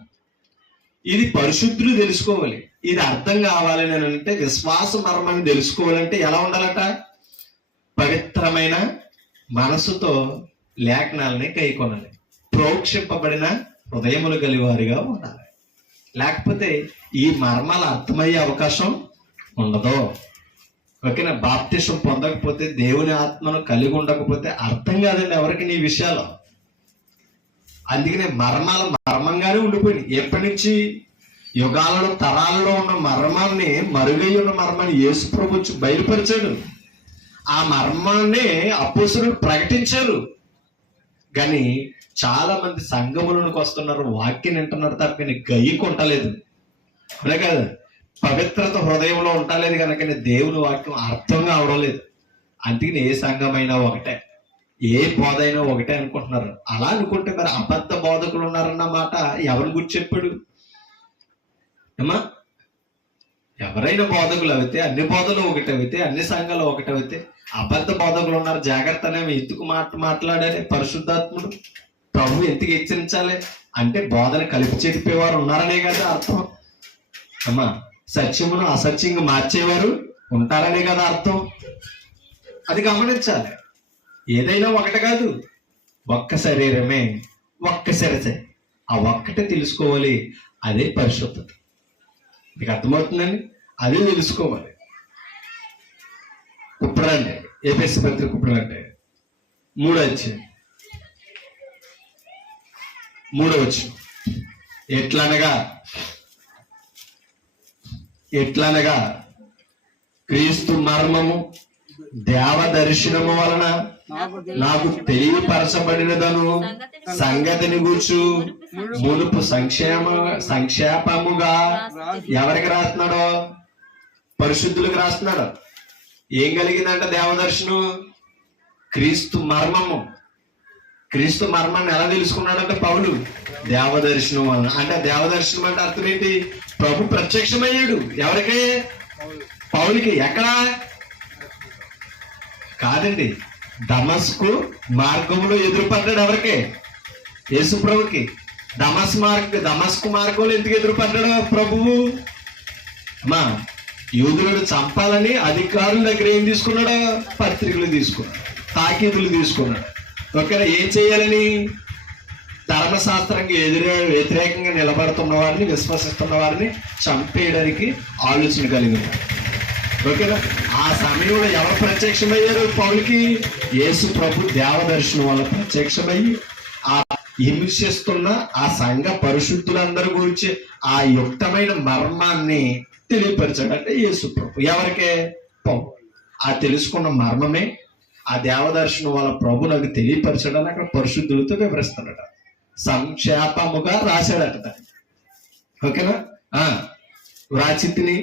ఇది పరిశుద్ధులు తెలుసుకోవాలి. ఇది అర్థం కావాలని అంటే విశ్వాస మర్మాన్ని తెలుసుకోవాలంటే ఎలా ఉండాలట? పవిత్రమైన మనసుతో లేఖనాలని కైకొనాలి. ప్రోక్షింపబడిన హృదయములు కలివారిగా ఉండాలి. లేకపోతే ఈ మర్మాలు అర్థమయ్యే అవకాశం ఉండదు. ఓకేనా? బాప్తిసం పొందకపోతే, దేవుని ఆత్మను కలిగి ఉండకపోతే అర్థం కాదండి ఎవరికి నీ విషయాలు. అందుకనే మర్మాలు మర్మంగానే ఉండిపోయినాయి. ఎప్పటి నుంచి? యుగాలలో తరాలలో ఉన్న మర్మాన్ని, మరుగై ఉన్న మర్మాన్ని యేసు ప్రభు వచ్చి బయలుపరిచాడు. ఆ మర్మాన్ని అపోస్తలులు ప్రకటించారు. కానీ చాలా మంది సంఘములకు వస్తున్నారు, వాక్యం వింటున్నారు తప్ప గయ్యి కొంటలేదు. అదే కదా, పవిత్రత హృదయంలో ఉండలేదు కనుక దేవుని వాక్యం అర్థం కావడం లేదు. అందుకని ఏ సంఘమైనా ఒకటే, ఏ బోధ అయినా ఒకటే అనుకుంటున్నారు. అలా అనుకుంటే మరి అబద్ధ బోధకులు ఉన్నారన్న మాట ఎవరి గురించి చెప్పాడు ఏమా? ఎవరైనా బోధకులు అయితే, అన్ని బోధలు ఒకటైతే, అన్ని సంఘాలు ఒకటైతే, అబద్ధ బోధకులు ఉన్నారు జాగ్రత్త అనేవి ఎందుకు మాట్లాడాలి పరిశుద్ధాత్ముడు? ప్రభు ఎందుకు హెచ్చరించాలి అంటే బోధన కలిపి చెప్పేవారు ఉన్నారనే కదా అర్థం అమ్మా. సత్యమును అసత్యంగా మార్చేవారు ఉంటారనే కదా అర్థం. అది గమనించాలి. ఏదైనా ఒకటి కాదు, ఒక్క శరీరమే, ఒక్క శరీరే. ఆ ఒక్కటే తెలుసుకోవాలి. అదే పరిశుద్ధత. మీకు అర్థమవుతుందండి? అదే తెలుసుకోవాలి. ఇప్పుడు అంటే ఏపీఎస్సీ పత్రిక ఇప్పుడు అంటే 3వ అధ్యాయం 3వ వచనం. ఎట్లనగా క్రీస్తు మర్మము దేవ దర్శనము వలన నాకు తెలియపరచబడినదను సంగతిని గూర్చు మునుపు సంక్షేపముగా ఎవరికి రాస్తున్నాడో? పరిశుద్ధులకు రాస్తున్నాడు. ఏం కలిగిందంట దేవదర్శనం? క్రీస్తు మర్మము. క్రీస్తు మర్మాన్ని ఎలా తెలుసుకున్నాడంటే పౌలు? దేవదర్శనం వలన. అంటే దేవదర్శనం అంటే అర్థం ఏంటి? ప్రభు ప్రత్యక్షమయ్యాడు. ఎవరికి? పౌలుకి. ఎక్కడ? కాదండి, దమస్కు మార్గంలో ఎదురుపడ్డాడు. ఎవరికి? యేసు ప్రభుకి. దమస్కు మార్గంలో ఎందుకు ఎదురుపడ్డాడు ప్రభువు? అమ్మా, యూదులను చంపాలని అధికారుల దగ్గర ఏం తీసుకున్నాడు? పత్రికలు తీసుకున్నాడు, తాకీదులు తీసుకున్నాడు. ఓకేనా? ఏం చేయాలని? ధర్మశాస్త్రంగా వ్యతిరేకంగా నిలబడుతున్న వారిని, విశ్వసిస్తున్న వారిని చంపేయడానికి ఆలోచన కలిగింది. ఓకేనా? ఆ సమయంలో ఎవరు ప్రత్యక్షమయ్యారు పౌలుకి? యేసు ప్రభు దేవదర్శనం వల్ల ప్రత్యక్షమయ్యి ఆ హింసిస్తున్న ఆ సంఘ పరిశుద్ధులందరి గురించి ఆ యుక్తమైన మర్మాన్ని తెలియపరిచాడు. అంటే యేసు ప్రభు ఎవరికే? పౌలు. ఆ తెలుసుకున్న మర్మమే ఆ దేవదర్శనం వల్ల ప్రభు నాకు తెలియపరచడని అక్కడ పరిశుద్ధులతో వివరిస్తున్నాడు. సంక్షేపముగా రాశాడట దాన్ని. ఓకేనా? వ్రాచితిని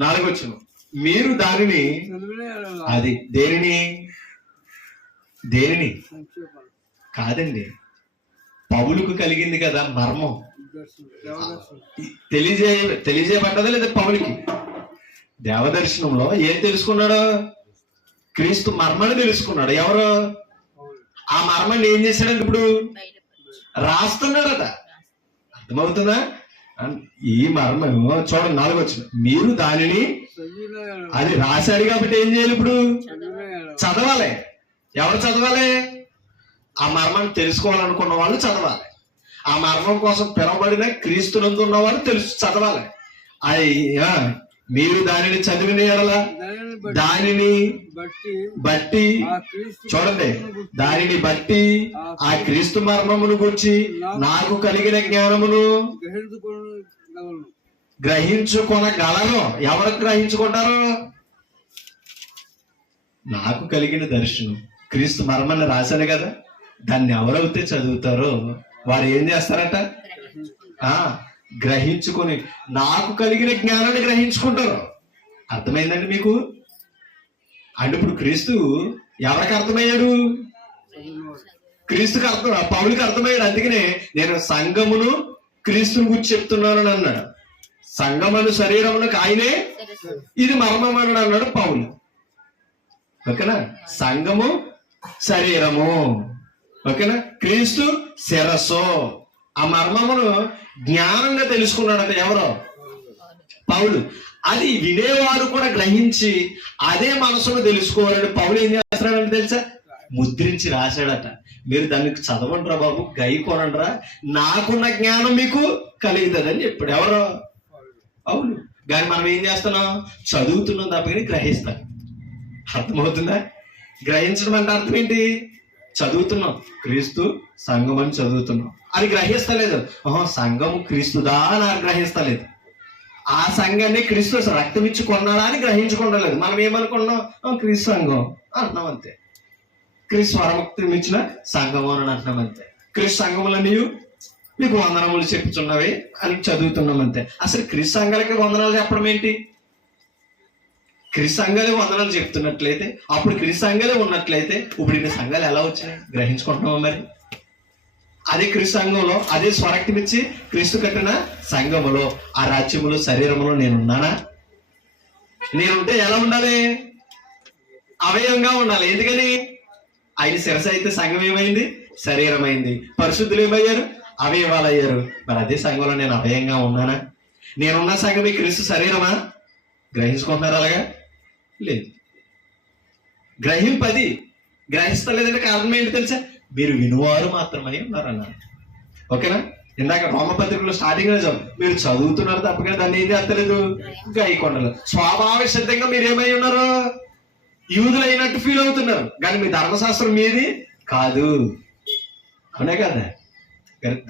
4వ వచనం. మీరు దానిని, అది దేనిని కాదండి, పౌలుకు కలిగింది కదా మర్మం. తెలియజేయబడ్డదా లేదా పౌలుకి? దేవదర్శనంలో ఏం తెలుసుకున్నాడు? క్రీస్తు మర్మాన్ని తెలుసుకున్నాడు. ఎవరు? ఆ మర్మాన్ని ఏం చేశాడంటే ఇప్పుడు రాస్తున్నాడట. అర్థమవుతుందా? ఈ మర్మం చూడండి 4వ వచనం. మీరు దానిని, అది రాశాడు కాబట్టి ఏం చేయాలి ఇప్పుడు? చదవాలి. ఎవరు చదవాలి? ఆ మర్మాన్ని తెలుసుకోవాలనుకున్న వాళ్ళు చదవాలి. ఆ మర్మం కోసం పిలవబడిన క్రీస్తునందు ఉన్నవారు చదవాలి. అది మీరు దానిని చదివిన ఎడల దానిని బట్టి చూడండి, దానిని బట్టి ఆ క్రీస్తు మర్మమును గురించి నాకు కలిగిన జ్ఞానమును గ్రహించుకొనగలరు. ఎవరు గ్రహించుకుంటారు? నాకు కలిగిన దర్శనం క్రీస్తు మర్మాన్ని రాశాను కదా, దాన్ని ఎవరైతే చదువుతారో వారు ఏం చేస్తారట? గ్రహించుకొని నాకు కలిగిన జ్ఞానాన్ని గ్రహించుకుంటారు. అర్థమైందండి మీకు? అంటే ఇప్పుడు క్రీస్తు ఎవరికి అర్థమయ్యాడు? క్రీస్తుకి అర్థం, పౌలుకి అర్థమయ్యాడు. అందుకనే నేను సంఘమును క్రీస్తుని గురించి చెప్తున్నాను అని అన్నాడు. సంఘమును శరీరమునకు ఆయనే ఇది మర్మం అని అన్నాడు పౌలు. ఓకేనా? సంఘము శరీరము, ఓకేనా? క్రీస్తు శిరస్సు. ఆ మర్మమును జ్ఞానంగా తెలుసుకున్నాడంటే ఎవరో? పౌలు. అది వినేవారు కూడా గ్రహించి అదే మనసులో తెలుసుకోవాలంటే పౌలు ఏం చేస్తున్నాడంటే తెలుసా? ముద్రించి రాశాడట. మీరు దాన్ని చదవండిరా బాబు, గై కొనండిరా, నాకున్న జ్ఞానం మీకు కలుగుతుందని చెప్పాడు. ఎవరో? పౌలు. కానీ మనం ఏం చేస్తున్నాం? చదువుతున్నాం తప్పని గ్రహిస్తాం. అర్థమవుతుందా? గ్రహించడం అంటే అర్థం ఏంటి? చదువుతున్నాం, క్రీస్తు సంఘం అని చదువుతున్నాం, అది గ్రహిస్తలేదు. సంఘము క్రీస్తుదా అని గ్రహిస్తలేదు. ఆ సంఘాన్ని క్రీస్తు రక్తం ఇచ్చి కొన్నాడా అని గ్రహించుకోవలేదు. మనం ఏమనుకున్నాం, క్రీస్తు సంఘం అంటున్నాం అంతే. క్రీస్తు వరముక్తం ఇచ్చిన సంఘము అని అంటున్నాం అంతే. క్రీస్తు సంఘములు నీవు మీకు వందనములు చెప్పుచున్నవి అని చదువుతున్నాం అంతే. అసలు క్రీస్తు సంఘాలకి వందనాలు చెప్పడం ఏంటి? క్రీస్తు సంఘాలే వందనాలు చెప్తున్నట్లయితే, అప్పుడు క్రీస్తు సంఘాలే ఉన్నట్లయితే ఇప్పుడు ఇన్ని సంఘాలు ఎలా వచ్చినాయి గ్రహించుకుంటున్నామా? మరి అదే క్రీస్తు సంఘంలో అదే స్వరక్తం ఇచ్చి క్రీస్తు కట్టిన సంఘములో ఆ రాజ్యములో శరీరములో నేనున్నానా? నేనుంటే ఎలా ఉండాలి? అవయవంగా ఉండాలి. ఎందుకని? ఆయన శిరస అయితే సంఘం ఏమైంది? శరీరం అయింది. పరిశుద్ధులు ఏమయ్యారు? అవయవాలు అయ్యారు. మరి అదే సంఘంలో నేను అవయంగా ఉన్నానా? నేనున్న సంఘమే క్రీస్తు శరీరమా? గ్రహించుకుంటున్నారు? అలాగా లేదు. గ్రహింపది గ్రహిస్తలేదంటే కారణం ఏంటి తెలుసా? మీరు వినువారు మాత్రమే ఉన్నారన్నారు. ఓకేనా? ఇందాక రోమపత్రికలో స్టార్టింగ్ లో మీరు చదువుతున్నారు తప్పగా దాన్ని ఏది అర్థలేదు, గాయకొండలు. స్వాభావిక సిద్ధంగా మీరు ఏమై ఉన్నారు? యూదులైనట్టు ఫీల్ అవుతున్నారు, కానీ మీ ధర్మశాస్త్రం మీది కాదు. అవునే కదా?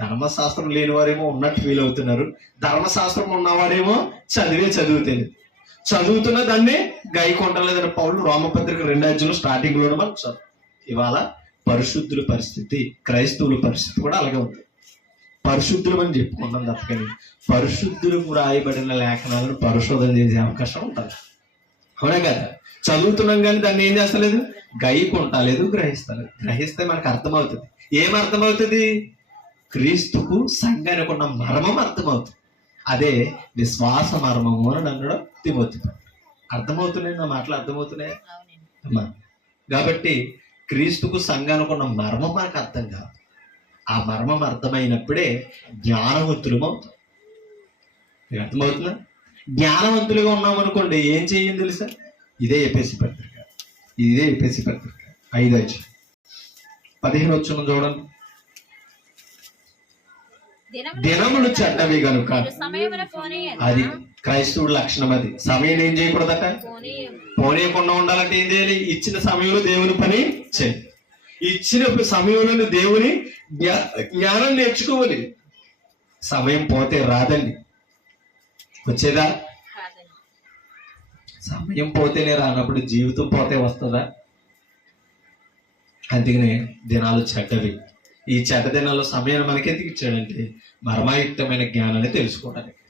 ధర్మశాస్త్రం లేని వారేమో ఉన్నట్టు ఫీల్ అవుతున్నారు, ధర్మశాస్త్రం ఉన్నవారేమో చదువుతుంది. చదువుతున్న దాన్ని గాయకొంటలేదని పౌలు రోమపత్రిక 2 స్టార్టింగ్ లోనే మనం చదువు. ఇవాళ పరిశుద్ధుల పరిస్థితి, క్రైస్తవుల పరిస్థితి కూడా అలాగే ఉంది. పరిశుద్ధులు అని చెప్పుకుంటాం తప్పని పరిశుద్ధులకు రాయబడిన లేఖనాలను పరిశోధన చేసే అవకాశం ఉంటుంది. అవునా కదా? చదువుతున్నాం కానీ దాన్ని ఏం చేస్తలేదు, గైకొంటలేదు, గ్రహిస్తలేదు. గ్రహిస్తే మనకు అర్థమవుతుంది. ఏం అర్థమవుతుంది? క్రీస్తుకు సంఘానికి ఉన్న మర్మం అర్థమవుతుంది. అదే విశ్వాస మర్మము అని అన్నాడు తిమోతి. అర్థమవుతున్నాయి నా మాటలు? అర్థమవుతున్నాయి అమ్మా? కాబట్టి క్రీస్తుకు సంఘానికి ఉన్న మర్మం మనకు అర్థం కాదు. ఆ మర్మం అర్థమైనప్పుడే జ్ఞానవంతులు అవుతాం. అర్థమవుతుందా? జ్ఞానవంతులుగా ఉన్నామనుకోండి, ఏం చెయ్యం తెలుసా? ఇదే ఎఫెసీ పత్రిక 5:15 చూడండి. దినములు చెడ్డవి గనుక, అది క్రైస్తవుడి లక్షణం. అది సమయం ఏం చేయకూడదట, పోనీయకుండా ఉండాలంటే ఏం చేయాలి? ఇచ్చిన సమయంలో దేవుని పని చేయాలి. ఇచ్చిన సమయంలో దేవుని జ్ఞానం నేర్చుకోవాలి. సమయం పోతే రాదండి, వచ్చేదా? సమయం పోతేనే రానప్పుడు జీవితం పోతే వస్తుందా? అందుకనే దినాలు చెడ్డవి. ఈ చెడ్డ దినాల్లో సమయాన్ని మనకెందుకు ఇచ్చాడంటే మర్మాయుక్తమైన జ్ఞానాన్ని తెలుసుకోవడానికి.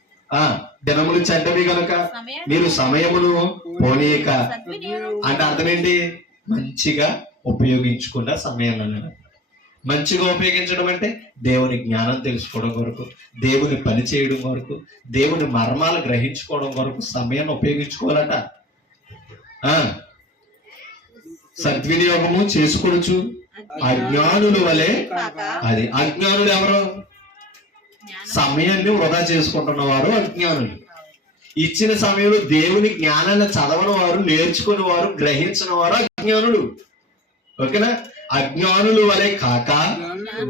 దినములు చెడ్డవి కనుక మీరు సమయమును పోనీయక అంటే అర్థం ఏంటి? మంచిగా ఉపయోగించుకున్న సమయాన్ని. మంచిగా ఉపయోగించడం అంటే దేవుని జ్ఞానం తెలుసుకోవడం కొరకు, దేవుని పని చేయడం కొరకు, దేవుని మర్మాలు గ్రహించుకోవడం కొరకు సమయాన్ని ఉపయోగించుకోవాలట. సద్వినియోగము చేసుకోవచ్చు. అజ్ఞానుల వలె, అది అజ్ఞానులు ఎవరు? సమయాన్ని వృధా చేసుకుంటున్న వారు అజ్ఞానులు. ఇచ్చిన సమయంలో దేవుని జ్ఞానాన్ని చదవని వారు, నేర్చుకుని వారు, గ్రహించిన వారు అజ్ఞానులు. ఓకేనా? అజ్ఞానుల వలె కాక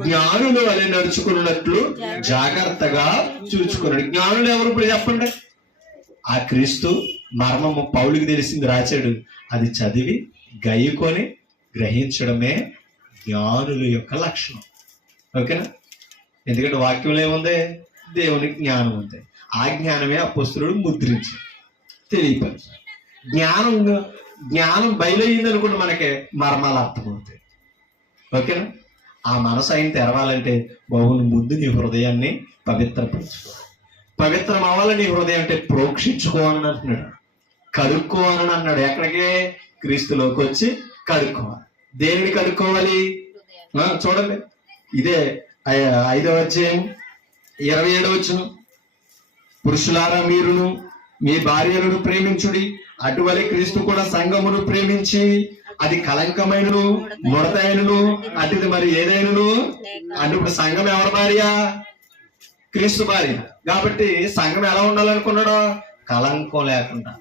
జ్ఞానుల వలె నడుచుకున్నట్లు జాగ్రత్తగా చూచుకున్నాడు. జ్ఞానులు ఎవరు? ఇప్పుడు చెప్పండి. ఆ క్రీస్తు మర్మము పౌలుకి తెలిసింది రాశాడు, అది చదివి గైకొని గ్రహించడమే జ్ఞానుల యొక్క లక్షణం. ఓకేనా? ఎందుకంటే వాక్యంలో ఏముంది? దేవుని జ్ఞానం ఉంది. ఆ జ్ఞానమే అపోస్తలుడు ముద్రించి తెలియపరిచారు. జ్ఞానం బయలయ్యింది అనుకుంటే మనకి మర్మాలు అర్థమవుతాయి. ఓకేనా? ఆ మనసు ఆయన తెరవాలంటే బాబుని ముందు నీ హృదయాన్ని పవిత్రపరచుకోవాలి. పవిత్రం అవ్వాలని నీ హృదయం అంటే ప్రోక్షించుకోవాలని అంటున్నాడు, కడుక్కోవాలని అన్నాడు. ఎక్కడికి? క్రీస్తులోకి వచ్చి కడుక్కోవాలి. దేనిని కడుక్కోవాలి? చూడండి, ఇదే 5వ అధ్యాయం 27 పురుషులారా మీరును మీ భార్యలను ప్రేమించుడి, అటువలే క్రీస్తు కూడా సంఘమును ప్రేమించి అది కలంకమైనను ముడతైనను అటుది మరి ఏదైనను. అంటే ఇప్పుడు సంఘం ఎవరి భార్య? క్రీస్తు భార్య. కాబట్టి సంఘం ఎలా ఉండాలనుకున్నాడు? కలంకం లేకుండా,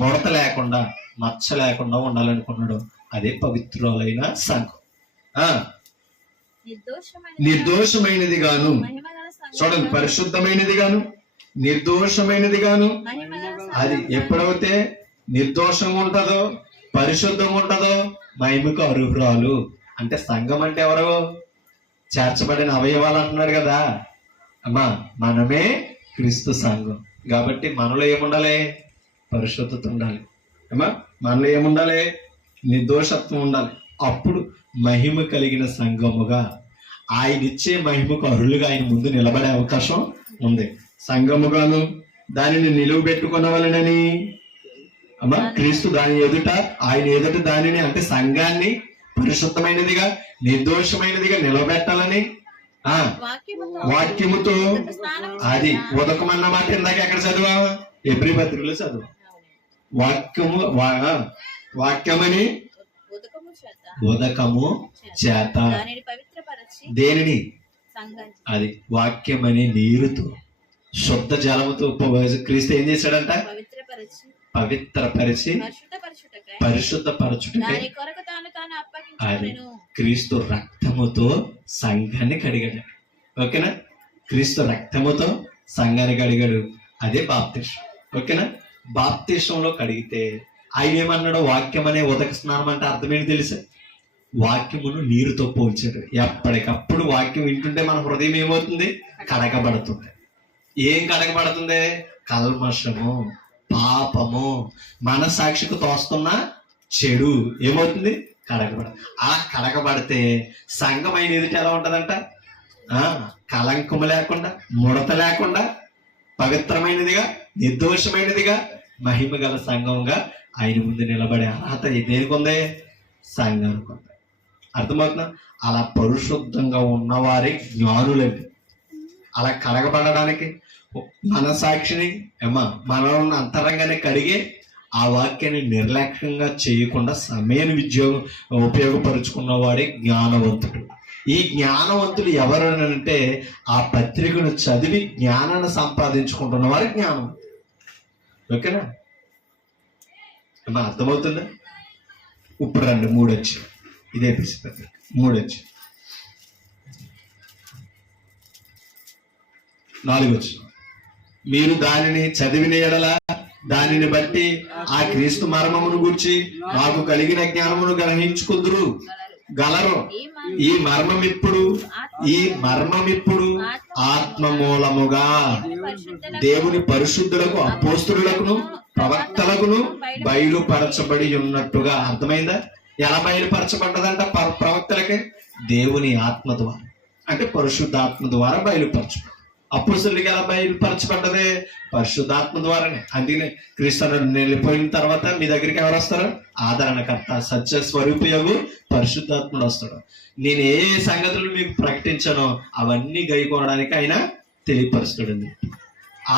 ముడత లేకుండా, మచ్చ లేకుండా ఉండాలనుకున్నాడు. అదే పవిత్రులైన సంఘం. నిర్దోషమైనది గాను, చూడండి, పరిశుద్ధమైనది గాను, నిర్దోషమైనది గాను. అది ఎప్పుడైతే నిర్దోషంగా ఉంటుందో, పరిశుద్ధంగా ఉంటుందో మహిమకు అర్హురాలు అంటే సంఘం అంటే ఎవరు? చేర్చబడిన అవయవాలు అంటున్నాడు కదా అమ్మా. మనమే క్రీస్తు సంఘం. కాబట్టి మనలో ఏముండాలి? పరిశుద్ధత ఉండాలి అమ్మా. మనలో ఏముండాలి? నిర్దోషత్వం ఉండాలి. అప్పుడు మహిమ కలిగిన సంఘముగా ఆయన ఇచ్చే మహిమకు అర్హులుగా ఆయన ముందు నిలబడే అవకాశం ఉంది. సంఘముగాను దానిని నిలువ పెట్టుకునవలెనని అమ్మా, క్రీస్తు దాని ఎదుట, ఆయన ఎదుట దానిని అంటే సంఘాన్ని పరిశుద్ధమైనదిగా నిర్దోషమైనదిగా నిలబెట్టాలని వాక్యముతో అది ఉదకమన్న మాట ఇందాక ఎక్కడ చదివా? ఎబ్రీ పత్రికలో చదువు. వాక్యమని ఉదకము చేత దేనిని? అది వాక్యమని నీరుతో శుద్ధ జలముతో క్రీస్తు ఏం చేశాడంట? పవిత్రపరిచి పరిశుద్ధపరచుటకై అది క్రీస్తు రక్తముతో సంఘాన్ని కడిగాడు. ఓకేనా? క్రీస్తు రక్తముతో సంఘాన్ని కడిగాడు. అదే బాప్తిసం. ఓకేనా? బాప్తిసంలో కడిగితే ఆయన ఏమన్నాడు? వాక్యం అనే ఉదక స్నానం అంటే అర్థమేంటి తెలుసా? వాక్యమును నీరుతో పోల్చాడు. ఎప్పటికప్పుడు వాక్యం వింటుంటే మన హృదయం ఏమవుతుంది? కడగబడుతుంది. ఏం కడగబడుతుంది? కల్మషము, పాపము, మనసాక్షికి తోస్తున్న చెడు ఏమవుతుంది? కడగబడదు. అలా కడగబడితే సంఘం అయిన ఎదుట ఎలా ఉంటదంట? కలంకము లేకుండా, ముడత లేకుండా, పవిత్రమైనదిగా, నిర్దోషమైనదిగా, మహిమ గల సంఘంగా ఆయన ముందు నిలబడే అర్హత దేనికి ఉంది? సంఘానికి ఉంది. అర్థమవుతుందా? అలా పరిశుద్ధంగా ఉన్నవారే జ్ఞానులండి. అలా కడగబడడానికి మనసాక్షిని మనం అంతరంగానే కడిగే ఆ వాక్యాన్ని నిర్లక్ష్యంగా చేయకుండా సమయాన్ని ఉపయోగపరుచుకున్న వాడే జ్ఞానవంతుడు. ఈ జ్ఞానవంతులు ఎవరు అంటే ఆ పత్రికను చదివి జ్ఞానాన్ని సంపాదించుకుంటున్న వారి జ్ఞానం. ఓకేనా? అర్థమవుతుందా? ఇప్పుడు రండి 3 వచ్చి ఇదే పత్రిక 3 వచ్చి 4 వచ్చి మీరు దానిని చదివిన ఎడల దానిని బట్టి ఆ క్రీస్తు మర్మమును గూర్చి మాకు కలిగిన జ్ఞానమును గ్రహించుకుందురు గలరు. ఈ మర్మమిప్పుడు ఆత్మ మూలముగా దేవుని పరిశుద్ధులకు, అపోస్తలులకును, ప్రవక్తలకును బయలుపరచబడి ఉన్నట్టుగా. అర్థమైందా? ఎలా బయలుపరచబడ్డదంట? ప్రవక్తలకి దేవుని ఆత్మ ద్వారా, అంటే పరిశుద్ధాత్మ ద్వారా బయలుపరచబడి. అపోస్తలులకి ఎలా బయలుపరచబడ్డదే? పరిశుద్ధాత్మ ద్వారానే. అందుకనే క్రీస్తు వెళ్ళిపోయిన తర్వాత మీ దగ్గరికి ఎవరు వస్తారు? ఆదరణకర్త, సత్య స్వరూపయోగు పరిశుద్ధాత్ముడు వస్తాడు. నేను ఏ సంగతులు మీకు ప్రకటించానో అవన్నీ గైకోవడానికి ఆయన తెలియపరుస్తాడండి.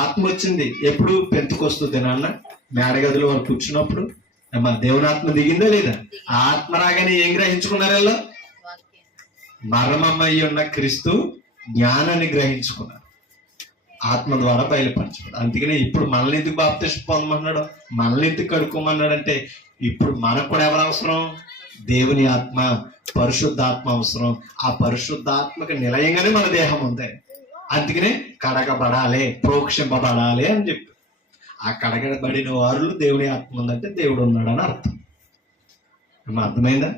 ఆత్మ వచ్చింది ఎప్పుడు? పెంతుకొస్తుంది నాన్న మేడగదిలో వాళ్ళు కూర్చున్నప్పుడు. అమ్మా, దేవుని ఆత్మ దిగిందా లేదా? ఆత్మ రాగానే ఏం గ్రహించుకున్నారు? వీళ్ళు మర్మమై ఉన్న క్రీస్తు జ్ఞానాన్ని గ్రహించుకున్నారు. ఆత్మ ద్వారా బయలుపరచబడు. అందుకనే ఇప్పుడు మనల్ని ఎందుకు బాప్తిసం పొందమన్నాడు, మనల్ని ఎందుకు కడుక్కోమన్నాడు అంటే ఇప్పుడు మనకు కూడా ఎవరు అవసరం? దేవుని ఆత్మ, పరిశుద్ధాత్మ అవసరం. ఆ పరిశుద్ధాత్మకు నిలయంగానే మన దేహం ఉంది. అందుకనే కడగబడాలి, ప్రోక్షింపబడాలి అని చెప్పి. ఆ కడగబడిన వారు దేవుని ఆత్మ ఉందంటే దేవుడు ఉన్నాడని అర్థం. అర్థమైందా?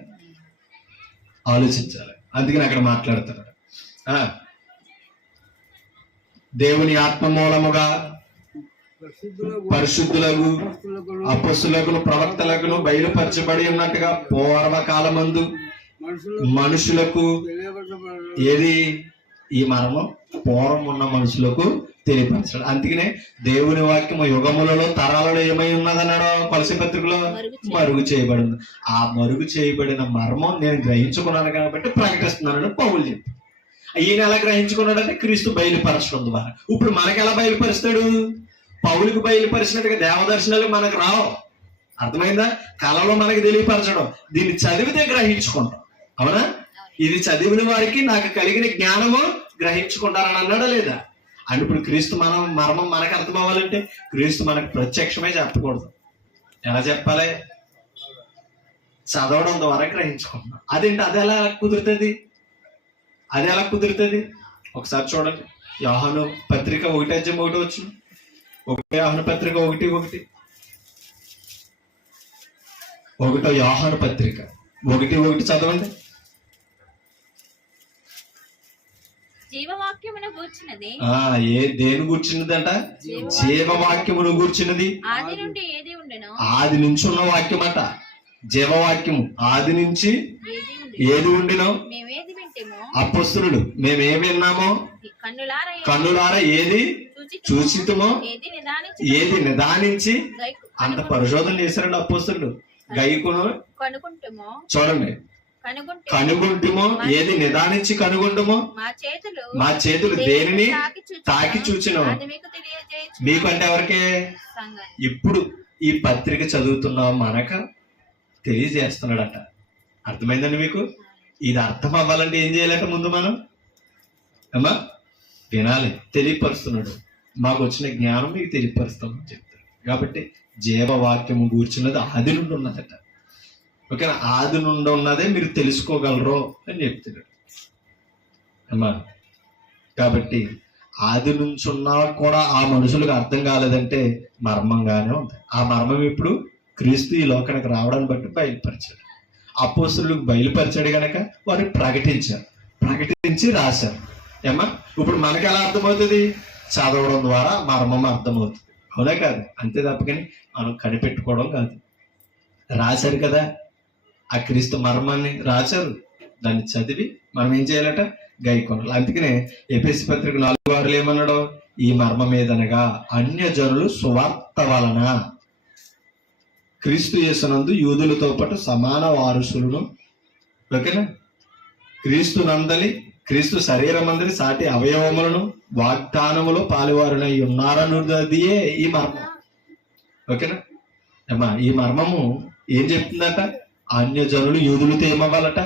ఆలోచించాలి. అందుకని అక్కడ మాట్లాడతాడు. దేవుని ఆత్మ మూలముగా పరిశుద్ధులకు, అపొస్తలులకు, ప్రవక్తలకు బయలుపరచబడి ఉన్నట్టుగా పూర్వకాలమందు మనుషులకు ఏది? ఈ మర్మం పూర్వం ఉన్న మనుషులకు తెలియపరచాడు. అందుకనే దేవుని వాక్యము యుగములలో, తరాలలో ఏమై ఉన్నదన్నాడో కొలసీ పత్రికలో మరుగు చేయబడింది. ఆ మరుగు చేయబడిన మర్మం నేను గ్రహించుకున్నాను కాబట్టి ప్రకటిస్తున్నానని పౌలు చెప్పి. ఈయన ఎలా గ్రహించుకున్నాడంటే క్రీస్తు బయలుపరచడం ద్వారా. ఇప్పుడు మనకి ఎలా బయలుపరుస్తాడు? పౌలుకు బయలుపరిచినట్టుగా దేవదర్శనాలు మనకు రావు. అర్థమైందా? కళలో మనకి తెలియపరచడం. దీన్ని చదివితే గ్రహించుకుంటాం. అవునా? ఇది చదివిన వారికి నాకు కలిగిన జ్ఞానము గ్రహించుకుంటారని అన్నాడా లేదా? అని ఇప్పుడు క్రీస్తు మర్మం మనకు అర్థం అవ్వాలంటే క్రీస్తు మనకు ప్రత్యక్షమే చెప్పకూడదు. ఎలా చెప్పాలి? చదవడం ద్వారా గ్రహించుకుంటున్నాం. అదేంటి? అది ఎలా కుదురుతుంది? ఒకసారి చూడండి. యోహాను పత్రిక 1:1 వచ్చు. 1 యోహాను పత్రిక 1:1. 1 యోహాను పత్రిక 1:1 చదవండి. జీవవాక్యమును కూర్చున్నది. దేని కూర్చున్నదంట? జీవవాక్యమును కూర్చున్నది. ఆది నుండి ఏది ఉండెనో ఆది నుంచి ఉన్న వాక్యం అంట జీవవాక్యము. ఆది నుంచి ఏది ఉండి ఏది ఉండినో మేమేది వింటేమో అపొస్తలుడు మేమేం విన్నామో కన్నులారా ఏది చూసితమో ఏది నిదానించి అంత పరిశోధన చేశారండి అపొస్తలుడు. గైకును చూడండి కనుగొంటుమో ఏది నిదానించి కనుగొంటుమో మా చేతులు దేనిని తాకి చూచినో మీకు అంటే ఎవరికే? ఇప్పుడు ఈ పత్రిక చదువుతున్న మనక తెలియజేస్తున్నాడట. అర్థమైందండి మీకు? ఇది అర్థం అవ్వాలంటే ఏం చేయాలంటే ముందు మనం అమ్మా వినాలి. తెలియపరుస్తున్నాడు. మాకు వచ్చిన జ్ఞానం మీకు తెలియపరుస్తామని చెప్తాడు. కాబట్టి జీవవాక్యము కూర్చున్నది ఆది నుండి ఉన్నదట. ఓకేనా? ఆది నుండి ఉన్నదే మీరు తెలుసుకోగలరు అని చెప్తున్నాడు అమ్మా. కాబట్టి ఆది నుంచి ఉన్నా కూడా ఆ మనుషులకు అర్థం కాలేదంటే మర్మంగానే ఉంది. ఆ మర్మం ఇప్పుడు క్రీస్తు ఈ లోకానికి రావడాన్ని బట్టి బయలుపరిచాడు. అపోస్తలులకు బయలుపరిచాడు కనుక వారు ప్రకటించి రాశారు. ఏమ్మా ఇప్పుడు మనకి ఎలా అర్థమవుతుంది? చదవడం ద్వారా మర్మం అర్థమవుతుంది. అవునా కాదు? అంతే తప్పకని మనం కనిపెట్టుకోవడం కాదు. రాశారు కదా ఆ క్రీస్తు మర్మాన్ని రాశారు. దాన్ని చదివి మనం ఏం చేయాలట? గైకొనాలి. అందుకనే ఎఫెసీ పత్రిక 4:6 ఏమన్నాడు? ఈ మర్మం ఏదనగా అన్యజనులు సువార్త వలన క్రీస్తు యేసునందు యూదులతో పాటు సమాన వారసులను, ఓకేనా, క్రీస్తు శరీరమందలి సాటి అవయవములను వాగ్దానములో పాలువారునై ఉన్నారన్నదియే ఈ మర్మం. ఓకేనా అమ్మా? ఈ మర్మము ఏం చెప్తుందట? అన్యజనులు యూదులతో ఏమవ్వాలట?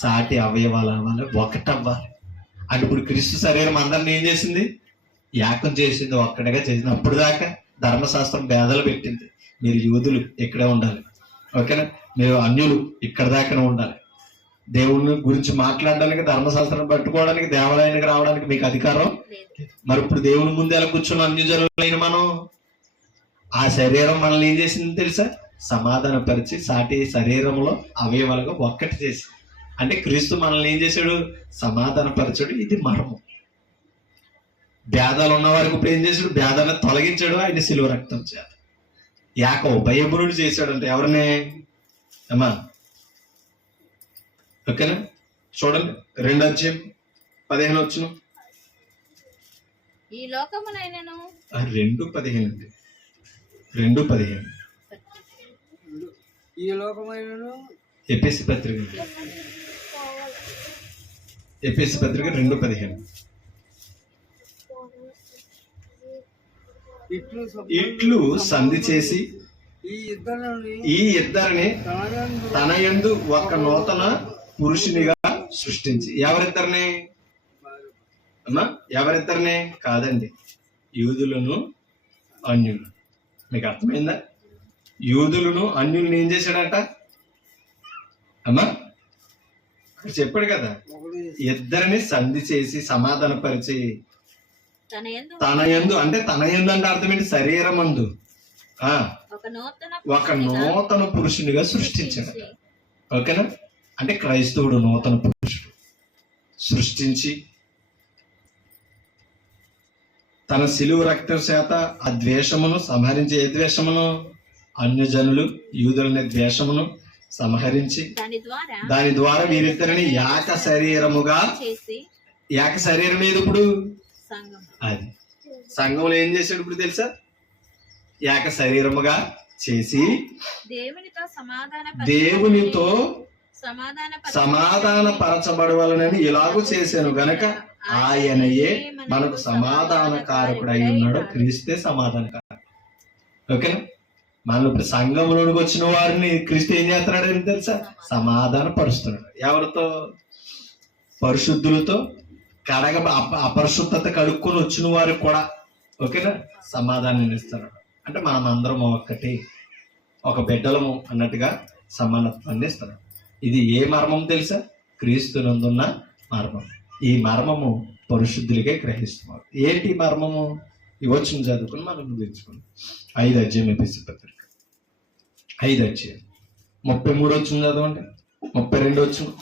సాటి అవయవాలు అవ్వాలి, ఒకటవ్వాలి. అంటే ఇప్పుడు క్రీస్తు శరీరం అందరిని ఏం చేసింది? యాకం చేసింది, ఒక్కడిగా చేసింది. అప్పుడు దాకా ధర్మశాస్త్రం భేదాలు పెట్టింది. మీరు యూదులు ఇక్కడే ఉండాలి, ఓకేనా, మీరు అన్యులు ఇక్కడ దాకానే ఉండాలి. దేవుని గురించి మాట్లాడడానికి, ధర్మశాస్త్రం పట్టుకోవడానికి, దేవాలయానికి రావడానికి మీకు అధికారం. మరి ఇప్పుడు దేవుని ముందు ఎలా కూర్చున్న అన్యజనులైన మనం, ఆ శరీరం మనల్ని ఏం చేసింది తెలుసా? సమాధానపరిచి సాటి శరీరంలో అవయవాలుగా ఒక్కటి చేసి. అంటే క్రీస్తు మనల్ని ఏం చేశాడు? సమాధానపరిచాడు. ఇది మర్మం. భేదాలు ఉన్న వారికి ఇప్పుడు ఏం చేశాడు? భేదాలను తొలగించాడు ఆయన శిలువ రక్తం చేత. యాకోబు భయభ్రుడు చేశాడు. అంటే ఎవరిని అమ్మా? ఓకేనా? చూడండి 2:15 ఈ లోకమునైనను 2:15 అండి. 2:15 ఈ లోకమైనను ఎఫెసీ పత్రిక 2:15 ఇట్లు సంధి చేసి ఈ ఇద్దరిని తన యందు ఒక నూతన పురుషునిగా సృష్టించి. ఎవరిద్దరిని అమ్మా? ఎవరిద్దరిని కాదండి, యూదులను అన్యులు. మీకు అర్థమైందా? యూదులను అన్యులను ఏం చేశాడంట అమ్మా? చెప్పాడు కదా, ఇద్దరిని సంధి చేసి సమాధానపరిచి తన యందు అంటే అర్థం ఏంటి? శరీరమందు ఒక నూతన పురుషునిగా సృష్టించాడు. ఓకేనా? అంటే క్రైస్తవుడు నూతన పురుషుడు సృష్టించి తన శిలువ రక్తం చేత ఆ ద్వేషమును సంహరించి, ఏ ద్వేషమును? అన్యజనులు యూదులనే ద్వేషమును సంహరించి దాని ద్వారా వీరిద్దరిని ఏక శరీరముగా ఏక శరీరం ఏది ఇప్పుడు? అది సంఘంలో ఏం చేశాడు ఇప్పుడు తెలుసా? ఏక శరీరముగా చేసి దేవునితో సమాధాన పరచబడవలనని ఇలాగూ చేశాను గనక ఆయనయే మనకు సమాధానకారకుడు అయి ఉన్నాడు. క్రీస్తే సమాధానకారకుడు. ఓకేనా? మనం ఇప్పుడు సంఘంలోనికి వచ్చిన వారిని క్రీస్తు ఏం చేస్తున్నాడు అని తెలుసా? సమాధాన పరుస్తున్నాడు. ఎవరితో? పరిశుద్ధులతో. అపరిశుద్ధత కడుక్కొని వచ్చిన వారికి కూడా, ఓకేనా, సమాధానం ఇస్తాడు. అంటే మనం అందరం ఒక్కటి, ఒక బిడ్డలము అన్నట్టుగా సమానత్వాన్ని ఇస్తాడు. ఇది ఏ మర్మం తెలుసా? క్రీస్తునందున్న మర్మం. ఈ మర్మము పరిశుద్ధులకే గ్రహిస్తున్నారు. ఏంటి మర్మము? ఇవ్వచ్చు చదువుకుని మనం ముగించుకుని 5 అధ్యాయం ఎఫెసీ పత్రిక 5 అధ్యాయం 33 వచ్చింది చదవండి. 32 వచ్చింది.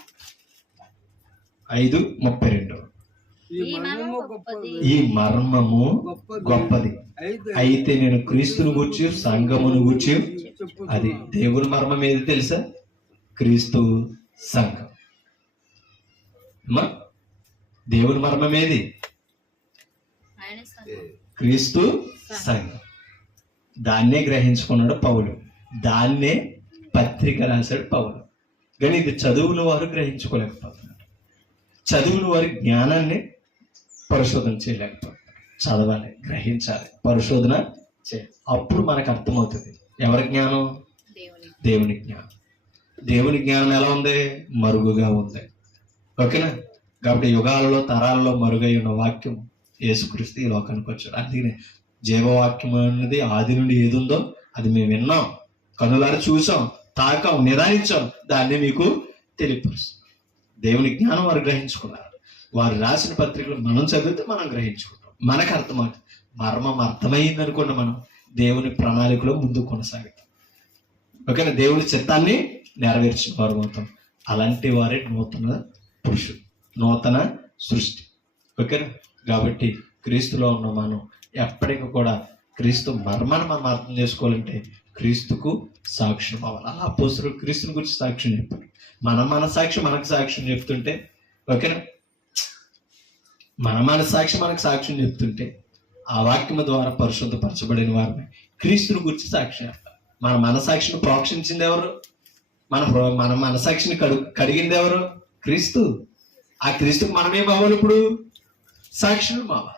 5:32 ఈ మర్మము గొప్పది. ఈ మర్మము గొప్పది. అయితే నేను క్రీస్తును గూర్చి సంఘమును గూర్చి, అది దేవుని మర్మం ఏది తెలుసా? క్రీస్తు సంఘం. అమ్మా, దేవుని మర్మం ఏది? ఆయన సంఘం. క్రీస్తు సంఘం. దాన్నే గ్రహించుకున్నాడు పౌలు, దాన్నే పత్రిక రాశాడు పౌలు. కానీ ఇది చదువుల వారు గ్రహించుకోలేకపోతున్నారు. చదువుల వారి జ్ఞానాన్ని పరిశోధన చేయలేకపోతున్నారు. చదవాలి, గ్రహించాలి, పరిశోధన చేయాలి. అప్పుడు మనకు అర్థమవుతుంది. ఎవరి జ్ఞానం? దేవుని. దేవుని జ్ఞానం. దేవుని జ్ఞానం ఎలా ఉంది? మరుగుగా ఉంది. ఓకేనా? కాబట్టి యుగాలలో తరాలలో మరుగై ఉన్న వాక్యం యేసుక్రీస్తు ఈ లోకానికి వచ్చాడు. అందుకనే జీవవాక్యం అన్నది ఆది నుండి ఏది ఉందో అది మేము విన్నాం, కనులారా చూసాం, తాకాం, నిదానించాం, దాన్ని మీకు తెలియపరుస్తాం. దేవుని జ్ఞానం వారు గ్రహించుకున్నారు. వారు రాసిన పత్రికలు మనం చదివితే మనం గ్రహించుకుంటాం, మనకు అర్థమవుతుంది. మర్మం అర్థమైంది అనుకున్న మనం దేవుని ప్రణాళికలో ముందు కొనసాగుతాం. ఓకేనా? దేవుని చిత్తాన్ని నెరవేర్చిన వారు అవుతాం. అలాంటి వారే నూతన పురుషుడు, నూతన సృష్టి. ఓకేనా? కాబట్టి క్రీస్తులో ఉన్న మనం ఎప్పటికీ కూడా క్రీస్తు మర్మాన్ని మనం అర్థం చేసుకోవాలంటే క్రీస్తుకు సాక్ష్యం అవ్వాలి. అలా అపోస్తలులు క్రీస్తుని గురించి సాక్ష్యం చెప్పారు. మన సాక్షి మనకు సాక్ష్యం చెప్తుంటే, ఓకేనా, మన సాక్షి మనకు సాక్ష్యం చెప్తుంటే ఆ వాక్యము ద్వారా పరిశుద్ధపరచబడిన వారిని క్రీస్తుని గురించి సాక్ష్యం చెప్పాలి. మన మనసాక్షిని ప్రోక్షించింది ఎవరు? మన మనసాక్షిని కడిగింది ఎవరు? క్రీస్తు. ఆ క్రీస్తుకు మనమేం అవ్వాలి? ఇప్పుడు సాక్ష్యం అవ్వాలి.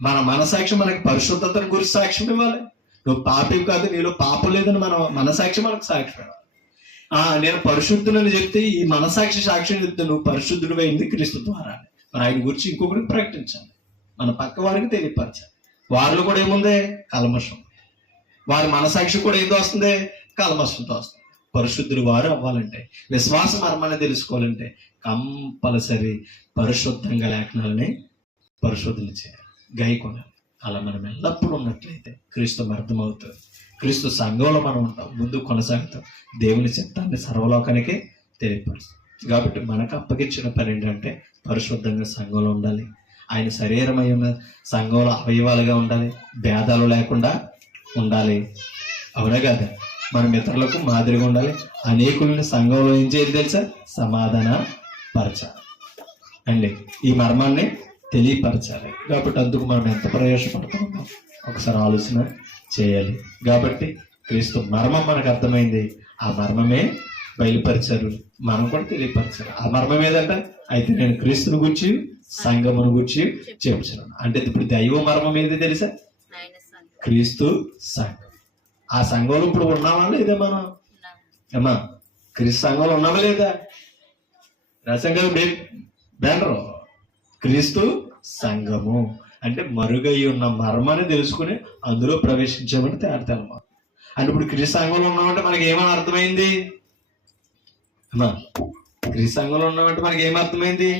మన మనసాక్షి మనకి పరిశుద్ధతను గురించి సాక్ష్యం ఇవ్వాలి. నువ్వు పాపి కాదు, నీలో పాపం లేదని మన మనసాక్షి మనకు సాక్ష్యం ఇవ్వాలి. నేను పరిశుద్ధులని చెప్తే ఈ మనసాక్షి సాక్ష్యం చెప్తే నువ్వు పరిశుద్ధుడు అయింది క్రీస్తు ద్వారా. మరి ఆయన గురించి ఇంకొకరికి ప్రకటించాలి, మన పక్క వారికి తెలియపరచాలి. వారిలో కూడా ఏముంది? కల్మషం. వారి మనసాక్షి కూడా ఏదో వస్తుంది? కల్మషంతో వస్తుంది. పరిశుద్ధులు వారు అవ్వాలంటే, విశ్వాస మర్మాన్ని తెలుసుకోవాలంటే కంపల్సరీ పరిశుద్ధంగా లేఖనాలని పరిశోధన చేయాలి, గైకొనాలి. అలా మనం ఎల్లప్పుడూ ఉన్నట్లయితే క్రీస్తు అర్థమవుతుంది. క్రీస్తు సంఘంలో మనం ఉంటాం, ముందు కొనసాగుతాం, దేవుని చిత్తాన్ని సర్వలోకానికి తెలియపరుస్తాం. కాబట్టి మనకు అప్పగించిన పని ఏంటంటే పరిశుద్ధంగా సంఘంలో ఉండాలి. ఆయన శరీరమై ఉన్న సంఘంలో అవయవాలుగా ఉండాలి, భేదాలు లేకుండా ఉండాలి. అవునా కదా? మన మిత్రులకు మాదిరిగా ఉండాలి. అనేకులని సంఘంలో ఏం చేయాలి తెలుసా? సమాధాన పరచాలి అండి, ఈ మర్మాన్ని తెలియపరచాలి. కాబట్టి అందుకు మనం ఎంత ప్రయాసపడుతున్నామో ఒకసారి ఆలోచన చేయాలి. కాబట్టి క్రీస్తు మర్మం మనకు అర్థమైంది, ఆ మర్మమే బయలుపరిచారు, మనం కూడా తెలియపరచారు. ఆ మర్మం ఏదంట? అయితే నేను క్రీస్తుని గురించి సంఘమును గురించి చెప్తున్నాను. అంటే ఇప్పుడు దైవ మర్మం ఏది తెలుసా? క్రీస్తు సంఘం. ఆ సంఘంలో ఇప్పుడు ఉన్నామా లేదా? మనం ఏమా క్రీస్తు సంఘంలో ఉన్నామా లేదా? రసంగా బెనరు క్రీస్తు సంఘము అంటే మరుగై ఉన్న మర్మాన్ని తెలుసుకుని అందులో ప్రవేశించామని తేడతామా. అంటే ఇప్పుడు క్రీస్తు సంఘంలో ఉన్నామంటే మనకి ఏమని అర్థమైంది? అమ్మా, క్రీస్తు సంఘంలో ఉన్నామంటే మనకి ఏమర్థమైంది?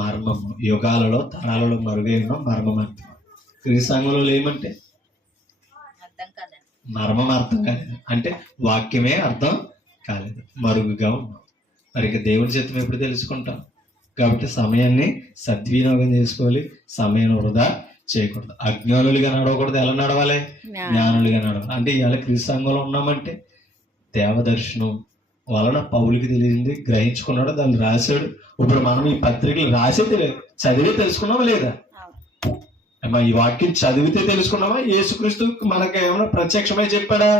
మర్మము. యుగాలలో తరాలలో మరుగై ఉన్న మర్మం అర్థం. క్రీస్తు సంఘంలో ఏమంటే మర్మం అర్థం కాలేదు, అంటే వాక్యమే అర్థం కాలేదు, మరుగుగా ఉన్నాం. మరి ఇక దేవుడి చిత్తం ఎప్పుడు తెలుసుకుంటాం? కాబట్టి సమయాన్ని సద్వినియోగం చేసుకోవాలి, సమయం వృధా చేయకూడదు. అజ్ఞానులుగా నడవకూడదు. ఎలా నడవాలి? జ్ఞానులుగా నడవాలి. అంటే ఇవాళ క్రీస్తు సంఘంలో ఉన్నామంటే దేవదర్శనం వలన పౌలుకి తెలిసింది, గ్రహించుకున్నాడు, దాన్ని రాశాడు. ఇప్పుడు మనం ఈ పత్రికలు రాసే చదివే తెలుసుకున్నామా లేదా? అమ్మా, ఈ వాక్యం చదివితే తెలుసుకున్నామా? యేసుక్రీస్తు మనకి ఏమైనా ప్రత్యక్షమై చెప్పాడా?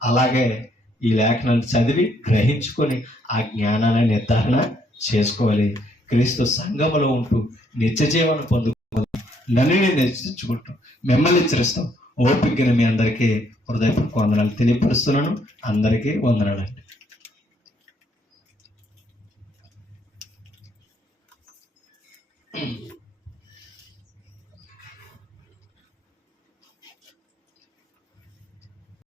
అలాగే ఈ లేఖనాలు చదివి గ్రహించుకొని ఆ జ్ఞానాన్ని నిర్ధారణ చేసుకోవాలి. క్రీస్తు సంఘములో ఉంటూ నిత్య జీవనం పొందుకోవాలి. నన్ను నేను హెచ్చరించుకుంటాం, మిమ్మల్ని హెచ్చరిస్తాం. ఓపికగా మీ అందరికీ హృదయపూర్వక వందనాలు తెలియపరుస్తున్నాను. అందరికీ వందనాలండి.